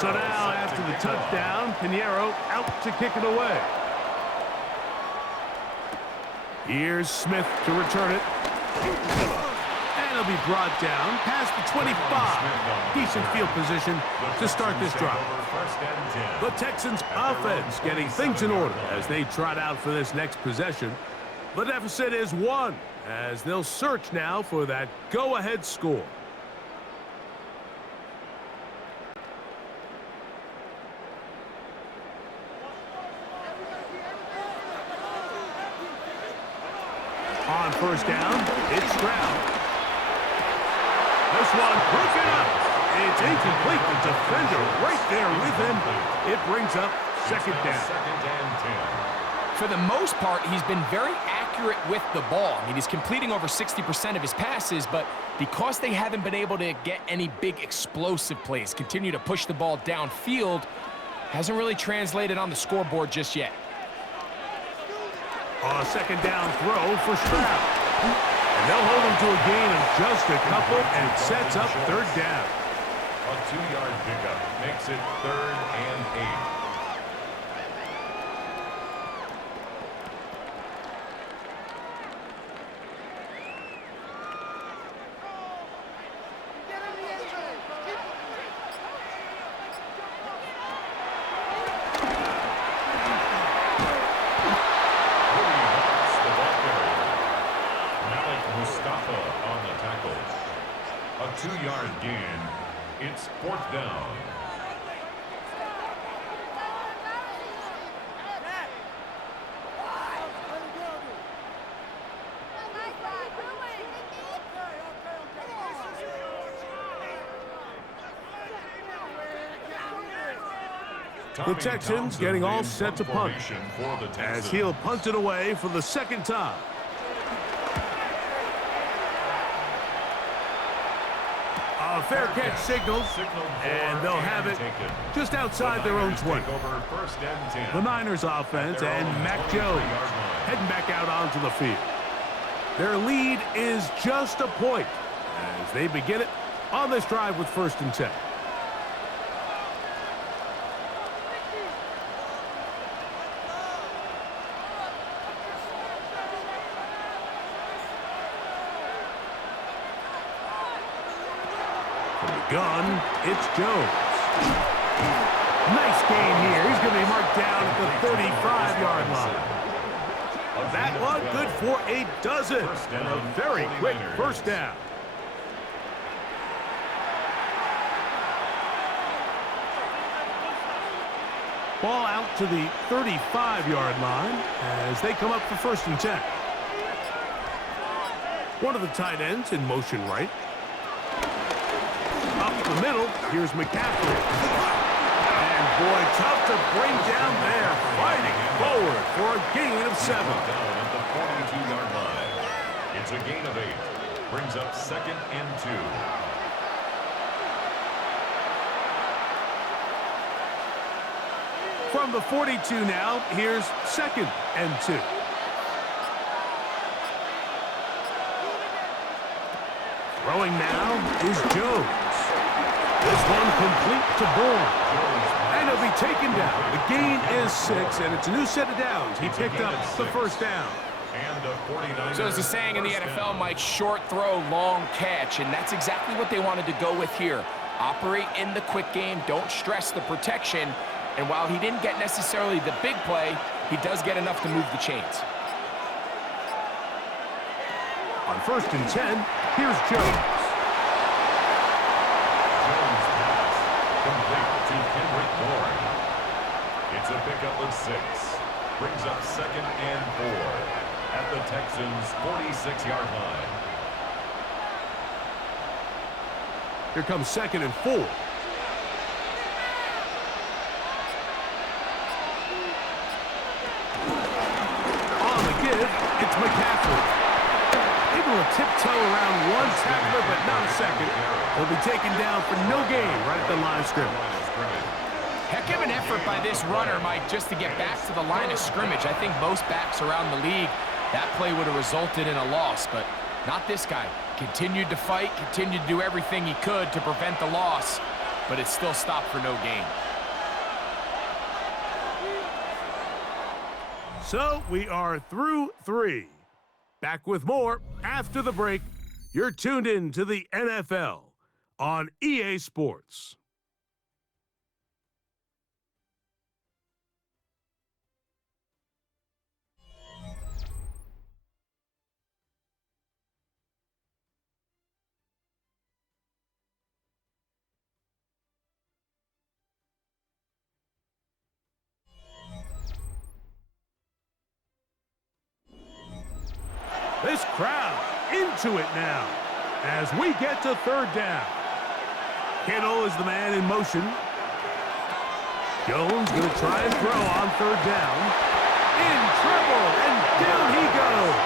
So now, after the touchdown, Pinheiro out to kick it away. Here's Smith to return it. And it'll be brought down past the 25. Decent field position to start this drive. The Texans offense getting things in order as they trot out for this next possession. The deficit is 1 as they'll search now for that go-ahead score. On first down, it's Stroud. This one broken up. It's incomplete. The defender right there with him. It brings up second down. For the most part, he's been very accurate with the ball. I mean, he's completing over 60% of his passes, but because they haven't been able to get any big explosive plays, continue to push the ball downfield, hasn't really translated on the scoreboard just yet. A second down throw for Stroud. And they'll hold him to a gain of just a couple, and it sets up third down. A 2-yard pickup makes it 3rd and 8. On the tackle. A 2-yard gain. It's 4th down. The Texans getting all set to punt as he'll punt it away for the second time. A fair catch signals, and they'll have it just outside their own 20. The Niners offense and Mac Jones heading back out onto the field. Their lead is just a point as they begin it on this drive with 1st and 10. Gun, it's Jones. Nice gain here. He's going to be marked down at the 35-yard line. That one good for a dozen. And a very quick first down. Ball out to the 35-yard line as they come up for 1st and 10. One of the tight ends in motion right. A Up the middle, here's McCaffrey. And boy, tough to bring down there. Fighting forward for a gain of 7. Down at the 42-yard line. It's a gain of 8. Brings up 2nd and 2. From the 42 now, here's 2nd and 2. Throwing now is Jones. This one complete to Bourne. And he'll be taken down. The gain is 6, and it's a new set of downs. He picked up the first down. So as the saying in the NFL, Mike, short throw, long catch, and that's exactly what they wanted to go with here. Operate in the quick game, don't stress the protection, and while he didn't get necessarily the big play, he does get enough to move the chains. On 1st and 10, here's Jones. Jones pass. Complete to Kendrick Bourne. It's a pickup of 6. Brings up 2nd and 4. At the Texans' 46-yard line. Here comes 2nd and 4. On the give, it's McCaffrey. Able to tiptoe around one tackler, but not a second. He'll be taken down for no gain right at the line of scrimmage. Heck of an effort by this runner, Mike, just to get back to the line of scrimmage. I think most backs around the league, that play would have resulted in a loss, but not this guy. Continued to fight, continued to do everything he could to prevent the loss, but it still stopped for no gain. So we are through 3. Back with more after the break. You're tuned in to the NFL on EA Sports. This crowd into it now as we get to 3rd down. Kittle is the man in motion. Jones going to try and throw on 3rd down. In trouble, and down he goes.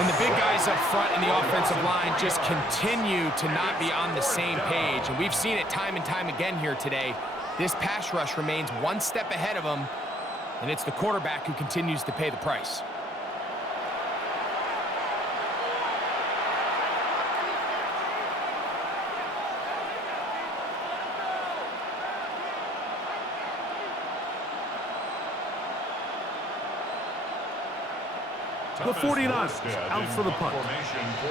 And the big guys up front in the offensive line just continue to not be on the same page. And we've seen it time and time again here today. This pass rush remains one step ahead of them, and it's the quarterback who continues to pay the price. The 49ers out for the punt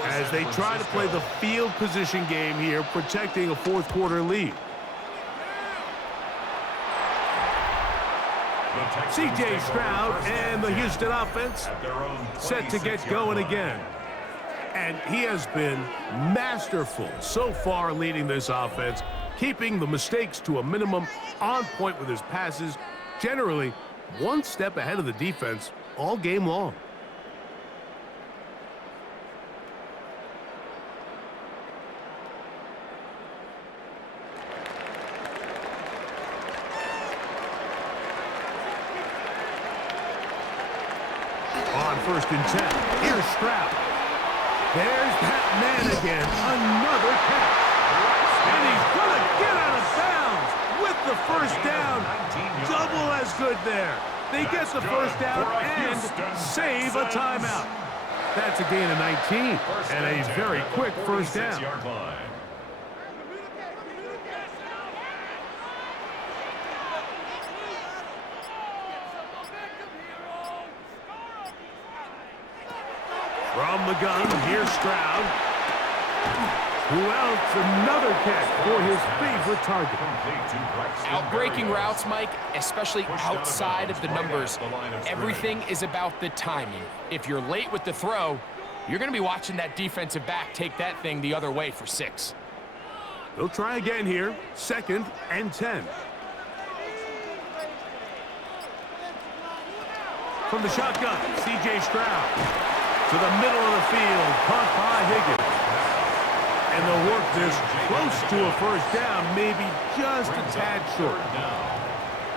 as they try to play the field position game here, protecting a 4th quarter lead. C.J. Stroud and the Houston offense set to get going again. And he has been masterful so far leading this offense, keeping the mistakes to a minimum, on point with his passes, generally one step ahead of the defense all game long. On 1st and 10, here's Stroud. There's that man again, another catch. And he's going to get out of bounds with the 1st down. Double as good there. They get the 1st down and save a timeout. That's a gain of 19 and a very quick 1st down. From the gun, here's Stroud. Who else? Another catch for his favorite target. Outbreaking routes, Mike, especially outside of the numbers, everything is about the timing. If you're late with the throw, you're going to be watching that defensive back take that thing the other way for 6. They'll try again here. 2nd and 10. From the shotgun, C.J. Stroud. To the middle of the field, caught by Higgins. And they'll work this close to a first down, maybe just a tad short.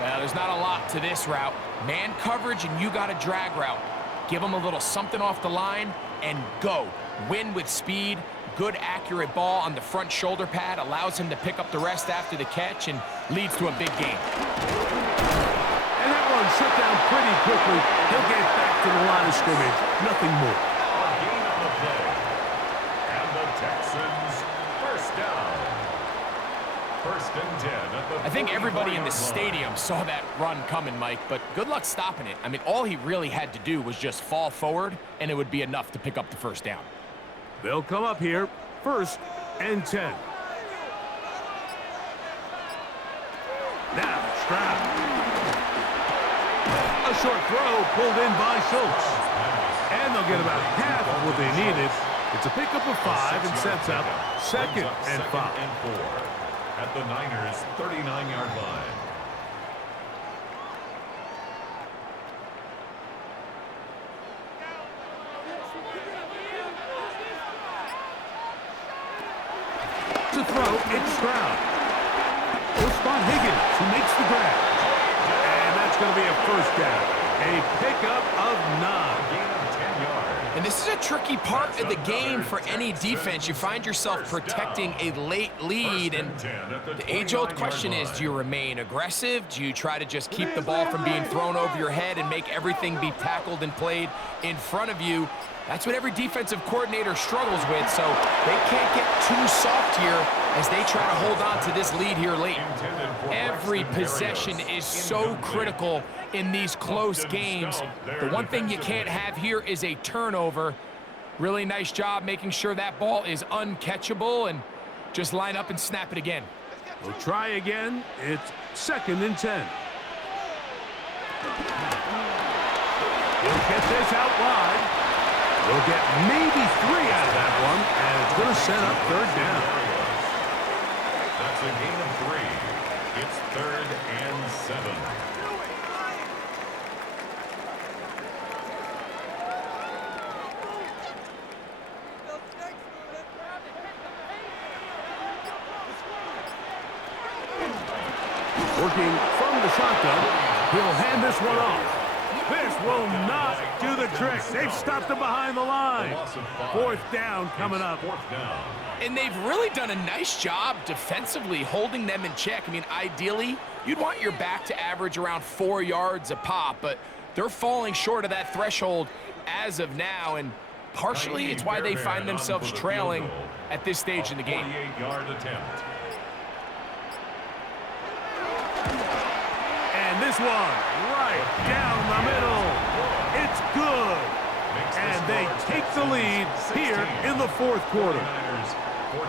Well, there's not a lot to this route. Man coverage, and you got a drag route. Give them a little something off the line and go. Win with speed. Good, accurate ball on the front shoulder pad allows him to pick up the rest after the catch and leads to a big game. And that one shut down pretty quickly. He'll get back to the line of scrimmage. Nothing more. A gain on the play. And the Texans first down. First and 10 at the I think everybody in the 44-yard line. stadium saw that run coming, Mike, but good luck stopping it. I mean, all he really had to do was just fall forward, and it would be enough to pick up the first down. They'll come up here, first and 10. Now, Stroud. A short throw pulled in by Schultz. And they'll get about half of what they needed. It's a pickup of 5 and sets up second and 5. And 4 at the Niners' 39-yard line. To throw, it's Stroud. He'll spot Higgins, who makes the grab. And that's going to be a first down. A pickup of 9. Gain of 10 yards. And this is a tricky part of the game for any defense. You find yourself protecting a late lead, and the age-old question is, do you remain aggressive? Do you try to just keep the ball from being thrown over your head and make everything be tackled and played in front of you? That's what every defensive coordinator struggles with, so they can't get too soft here as they try to hold on to this lead here late. Every possession is so critical in these close games. The one thing you can't have here is a turnover. Really nice job making sure that ball is uncatchable, and just line up and snap it again. We'll try again. It's second and 10. He'll get this out wide. We'll get maybe 3 out of that one, and it's going to set up third down. That's a gain of 3. It's 3rd and 7. Working from the shotgun, he'll hand this one off. This will not do the trick. They've stopped him behind the line. Fourth down coming up. Fourth down. And they've really done a nice job defensively holding them in check. I mean, ideally, you'd want your back to average around 4 yards a pop, but they're falling short of that threshold as of now, and partially it's why they find themselves trailing at this stage in the game. 48-yard attempt. And this one right down the middle. It's good. And they take the lead here in the fourth quarter.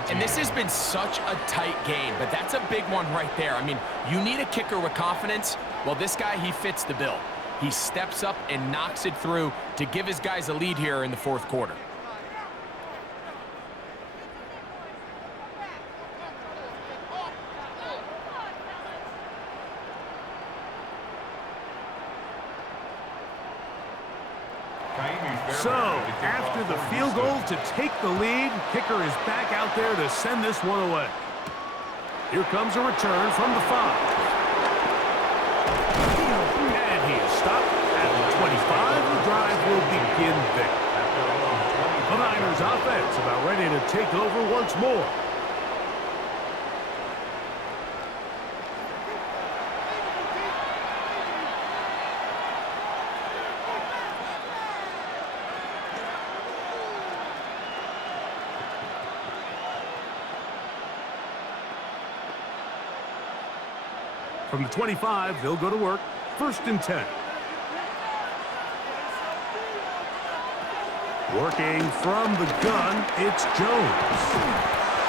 And this has been such a tight game, but that's a big one right there. I mean, you need a kicker with confidence. Well, this guy, he fits the bill. He steps up and knocks it through to give his guys a lead here in the fourth quarter. So, after the field goal to take the lead, kicker is back out there to send this one away. Here comes a return from the 5. And he is stopped at the 25. The drive will begin there. The Niners offense about ready to take over once more. From the 25, they'll go to work. First and 10. Working from the gun, it's Jones.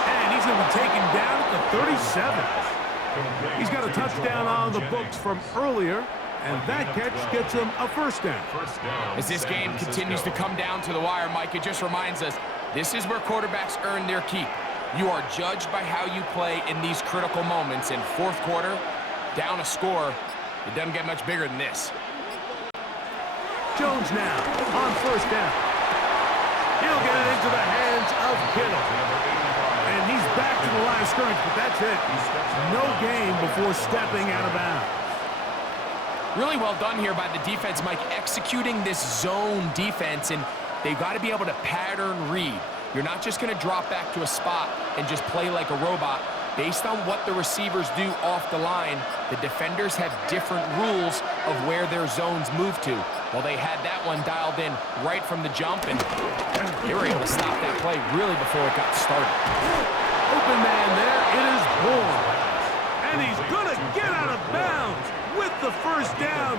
And he's going to be taken down at the 37. He's got a touchdown on the books from earlier, and that catch gets him a first down. As this game continues to come down to the wire, Mike, it just reminds us, this is where quarterbacks earn their keep. You are judged by how you play in these critical moments. In fourth quarter, down a score, it doesn't get much bigger than this. Jones now on first down. He'll get it into the hands of Kittle. to the line of scrimmage, but that's it. No gain before stepping out of bounds. Really well done here by the defense, Mike, executing this zone defense, and they've got to be able to pattern read. You're not just going to drop back to a spot and just play like a robot. Based on what the receivers do off the line, the defenders have different rules of where their zones move to. Well, they had that one dialed in right from the jump, and they were able to stop that play really before it got started. Open man there, it is Bourne. And he's going to get out of bounds with the first down.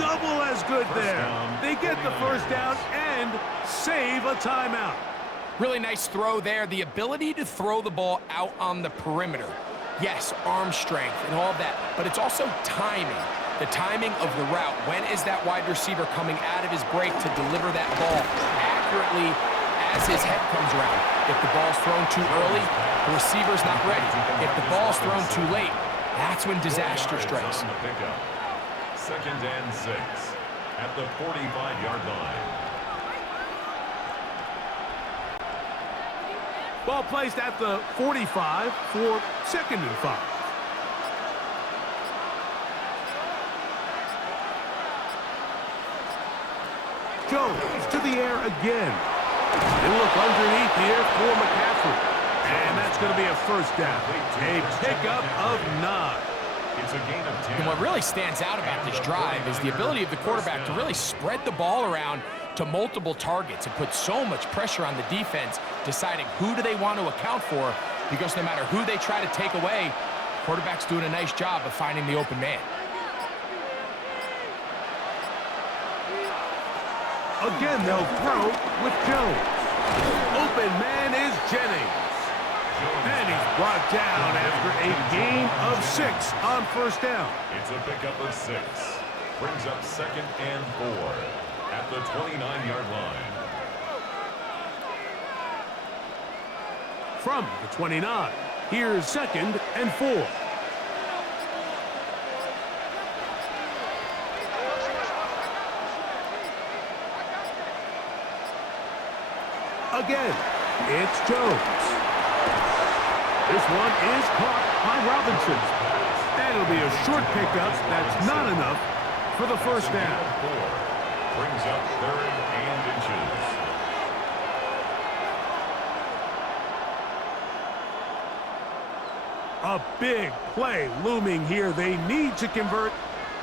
Double as good there. They get the first down and save a timeout. Really nice throw there. The ability to throw the ball out on the perimeter. Yes, arm strength and all of that, but it's also timing. The timing of the route. When is that wide receiver coming out of his break to deliver that ball accurately as his head comes around? If the ball's thrown too early, the receiver's not ready. If the ball's thrown too late, that's when disaster strikes. Second and 6 at the 45-yard line. Ball placed at the 45 for 2nd and 5. Jones to the air again. They look underneath here for McCaffrey. And that's going to be a first down. A pickup of 9. It's a gain of 10. And what really stands out about this drive is the ability of the quarterback to really spread the ball around to multiple targets and put so much pressure on the defense, deciding who do they want to account for, because no matter who they try to take away, quarterback's doing a nice job of finding the open man. Again, they'll throw with Jones. Open man is Jennings. And he's brought down after a gain of 6 on first down. It's a pickup of 6. Brings up 2nd and 4 at the 29-yard line. From the 29, here's 2nd and 4. Again, it's Jones. This one is caught by Robinson. And it'll be a short pickup. That's not enough for the first down. Brings up 3rd and inches. A big play looming here. They need to convert.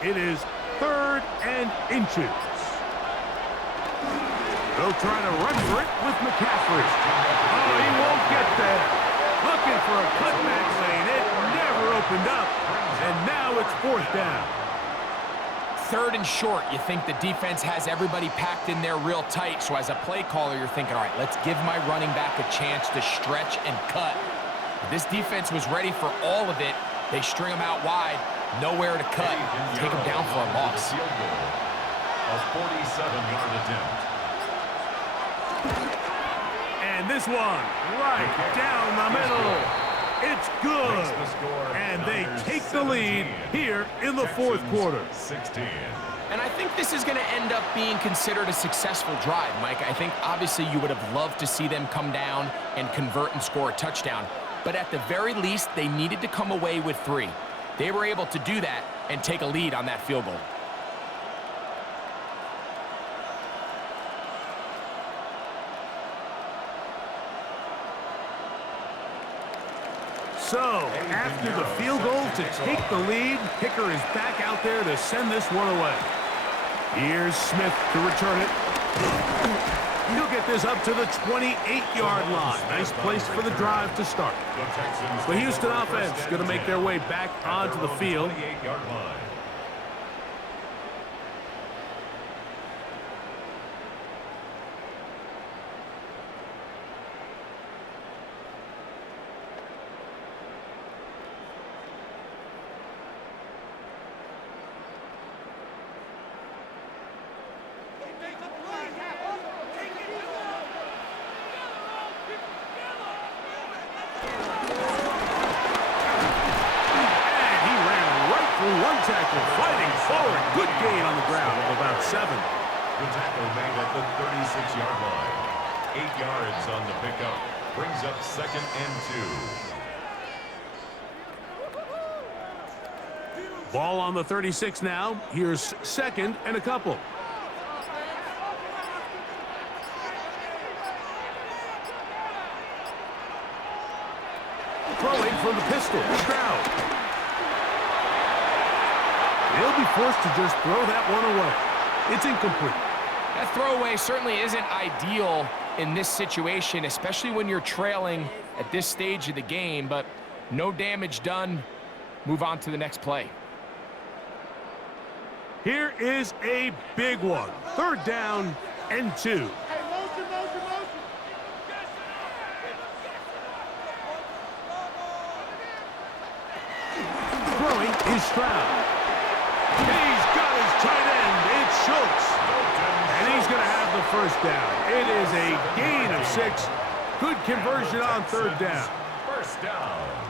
It is 3rd and inches. They'll try to run for it with McCaffrey. Oh, he won't get there. Looking for a cutback lane. It never opened up. And now it's 4th down. 3rd and short. You think the defense has everybody packed in there real tight. So as a play caller, you're thinking, all right, let's give my running back a chance to stretch and cut. But this defense was ready for all of it. They string them out wide. Nowhere to cut. Take them down for a loss. A 47-yard attempt. And this one, right down the middle. It's good. And they take the lead here in the 4th quarter. 16. And I think this is going to end up being considered a successful drive, Mike. I think obviously you would have loved to see them come down and convert and score a touchdown. But at the very least, they needed to come away with 3. They were able to do that and take a lead on that field goal. So, after the field goal to take the lead, kicker is back out there to send this one away. Here's Smith to return it. He'll get this up to the 28-yard line. Nice place for the drive to start. The Houston offense going to make their way back onto the field. 28-yard line. One tackle, fighting forward. Good gain on the ground of about 7. The tackle made at the 36-yard line. 8 yards on the pickup. Brings up 2nd and 2. Ball on the 36 now. Here's second and a couple. Throwing from the pistol. Stroud. They'll be forced to just throw that one away. It's incomplete. That throwaway certainly isn't ideal in this situation, especially when you're trailing at this stage of the game, but no damage done. Move on to the next play. Here is a big one. 3rd down and 2. Throwing is Stroud. He's got his tight end. It's Schultz. And he's going to have the 1st down. It is a gain of 6. Good conversion on 3rd down. 1st down.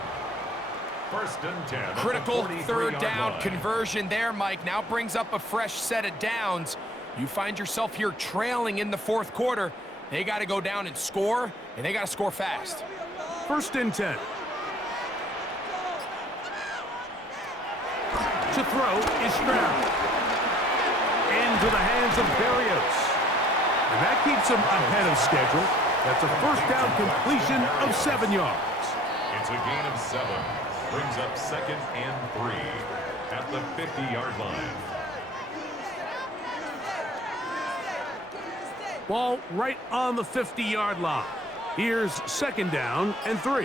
1st and 10. Critical 3rd down conversion there, Mike. Now brings up a fresh set of downs. You find yourself here trailing in the 4th quarter. They got to go down and score, and they got to score fast. 1st and 10. To throw is Stroud. Into the hands of Berrios. And that keeps him ahead of schedule. That's a 1st down completion of 7 yards. It's a gain of 7. Brings up 2nd and 3 at the 50-yard line. Ball right on the 50-yard line. Here's 2nd down and 3. Out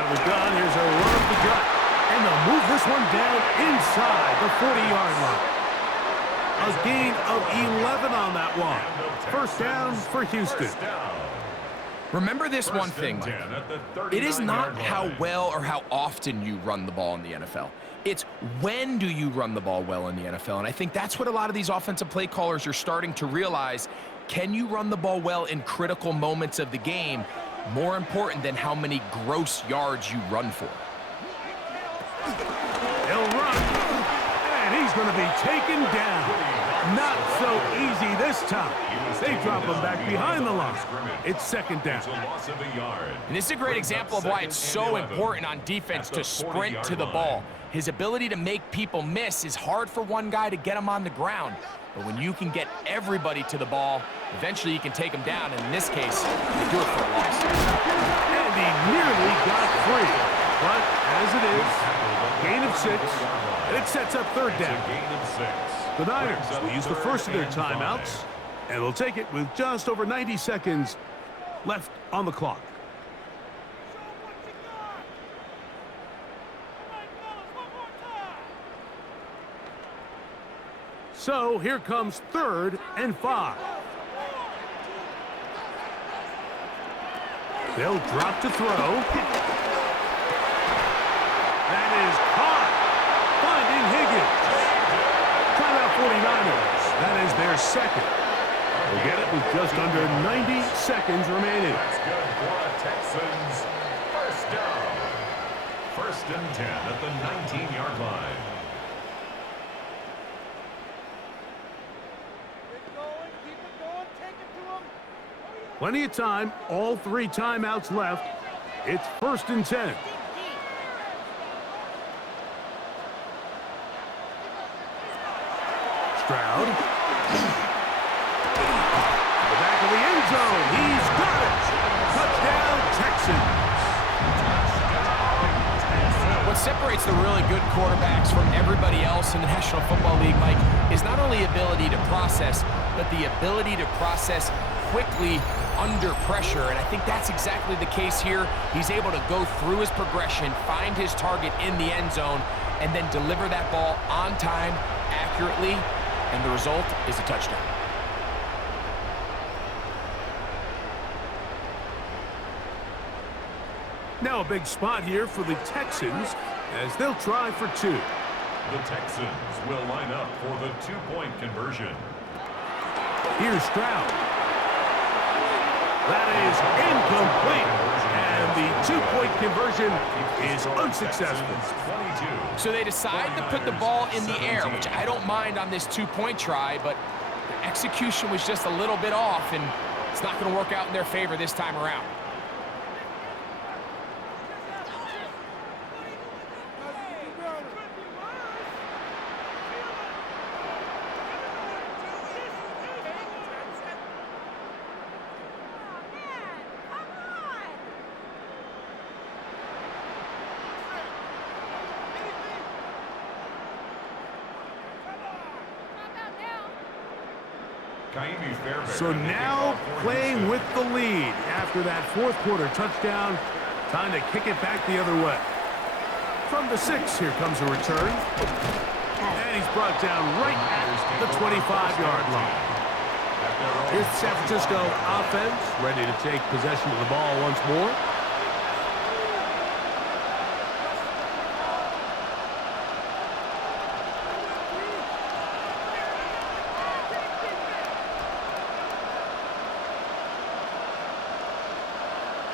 of the gun, here's a run of the gut. And they'll move this one down inside the 40-yard line. A gain of 11 on that one. 1st down for Houston. Remember this one thing, Mike. It is not how well or how often you run the ball in the NFL. It's when do you run the ball well in the NFL. And I think that's what a lot of these offensive play callers are starting to realize. Can you run the ball well in critical moments of the game? More important than how many gross yards you run for. He'll run. And he's going to be taken down. Not so easy this time. They drop him back behind the line. It's 2nd down. And this is a great example of why it's so important on defense to sprint to the ball. His ability to make people miss is hard for one guy to get him on the ground. But when you can get everybody to the ball, eventually you can take them down. And in this case, you do it for a loss. And he nearly got free. But as it is, gain of 6. And it sets up 3rd down. The Niners will use the first of their timeouts, and will take it with just over 90 seconds left on the clock. So here comes 3rd and 5. They'll drop to throw. That is caught. Finding Higgins. Timeout 49ers. That is their 2nd. We'll get it with just under 90 seconds remaining. That's good for the Texans. 1st down. 1st and 10 at the 19-yard line. Plenty of time. All 3 timeouts left. It's 1st and 10. Stroud. The back of the end zone. He's got it. Touchdown, Texans. What separates the really good quarterbacks from everybody else in the National Football League, Mike, is not only ability to process, but the ability to process quickly under pressure. And I think that's exactly the case here. He's able to go through his progression, find his target in the end zone, and then deliver that ball on time, accurately, and the result is a touchdown. Now a big spot here for the Texans as they'll try for 2. The Texans will line up for the 2-point conversion. Here's Stroud. That is incomplete. And the 2-point conversion is unsuccessful. So they decide to put the ball in the air, which I don't mind on this 2-point try, but the execution was just a little bit off, and it's not going to work out in their favor this time around. So now playing with the lead after that fourth quarter touchdown. Time to kick it back the other way. From the 6, here comes a return. And he's brought down right at the 25-yard line. Here's the San Francisco offense, ready to take possession of the ball once more.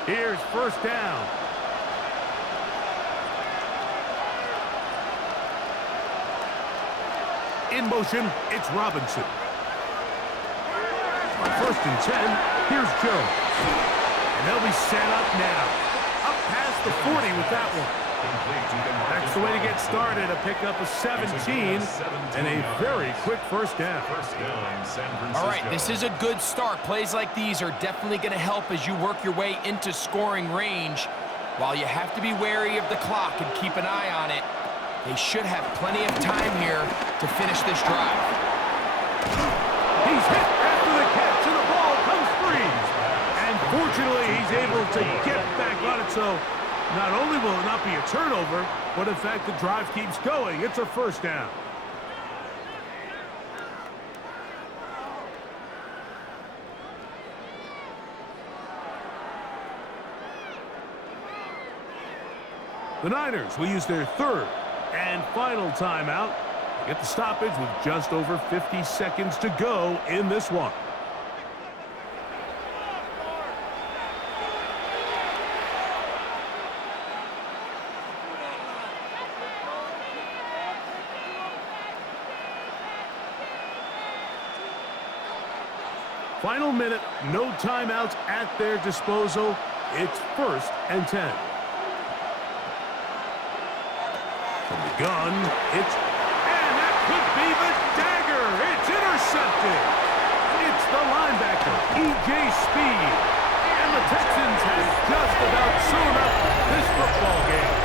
Here's first down. In motion, it's Robinson. On 1st and 10, here's Jones. And they'll be set up now. Up past the 40 with that one. That's the way to get started. A pickup of 17 and a very quick first down. All right, this is a good start. Plays like these are definitely going to help as you work your way into scoring range. While you have to be wary of the clock and keep an eye on it, they should have plenty of time here to finish this drive. He's hit after the catch, and the ball comes free. And fortunately, he's able to get back on it, so not only will it not be a turnover, but in fact, the drive keeps going. It's a first down. The Niners will use their 3rd and final timeout. Get the stoppage with just over 50 seconds to go in this one. Final minute, no timeouts at their disposal. It's 1st and 10. From the gun, and that could be the dagger. It's intercepted. It's the linebacker, E.J. Speed. And the Texans have just about sewn up this football game.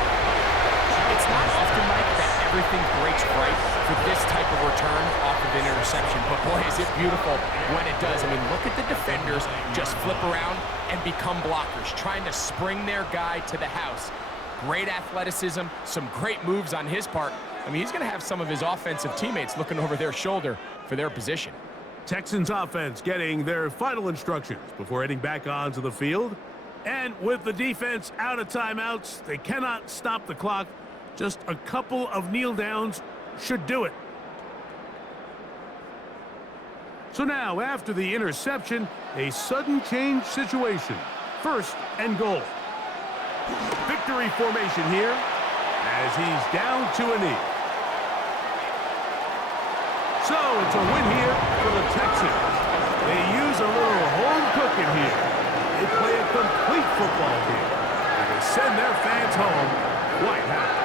It's not often, Mike, that everything breaks right for this type of return off of an interception. But boy, is it beautiful when it does. I mean, look at the defenders just flip around and become blockers, trying to spring their guy to the house. Great athleticism, some great moves on his part. I mean, he's going to have some of his offensive teammates looking over their shoulder for their position. Texans offense getting their final instructions before heading back onto the field. And with the defense out of timeouts, they cannot stop the clock. Just a couple of kneel downs should do it. So now, after the interception, a sudden change situation. 1st and goal. Victory formation here as he's down to a knee. So it's a win here for the Texans. They use a little home cooking here. They play a complete football game. And they send their fans home quite happy.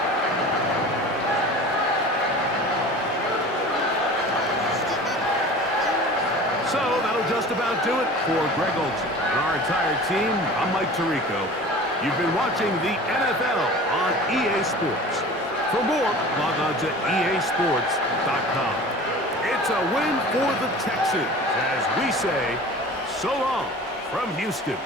So that'll just about do it for Greg Olsen and our entire team. I'm Mike Tirico. You've been watching the NFL on EA Sports. For more, log on to easports.com. It's a win for the Texans as we say so long from Houston.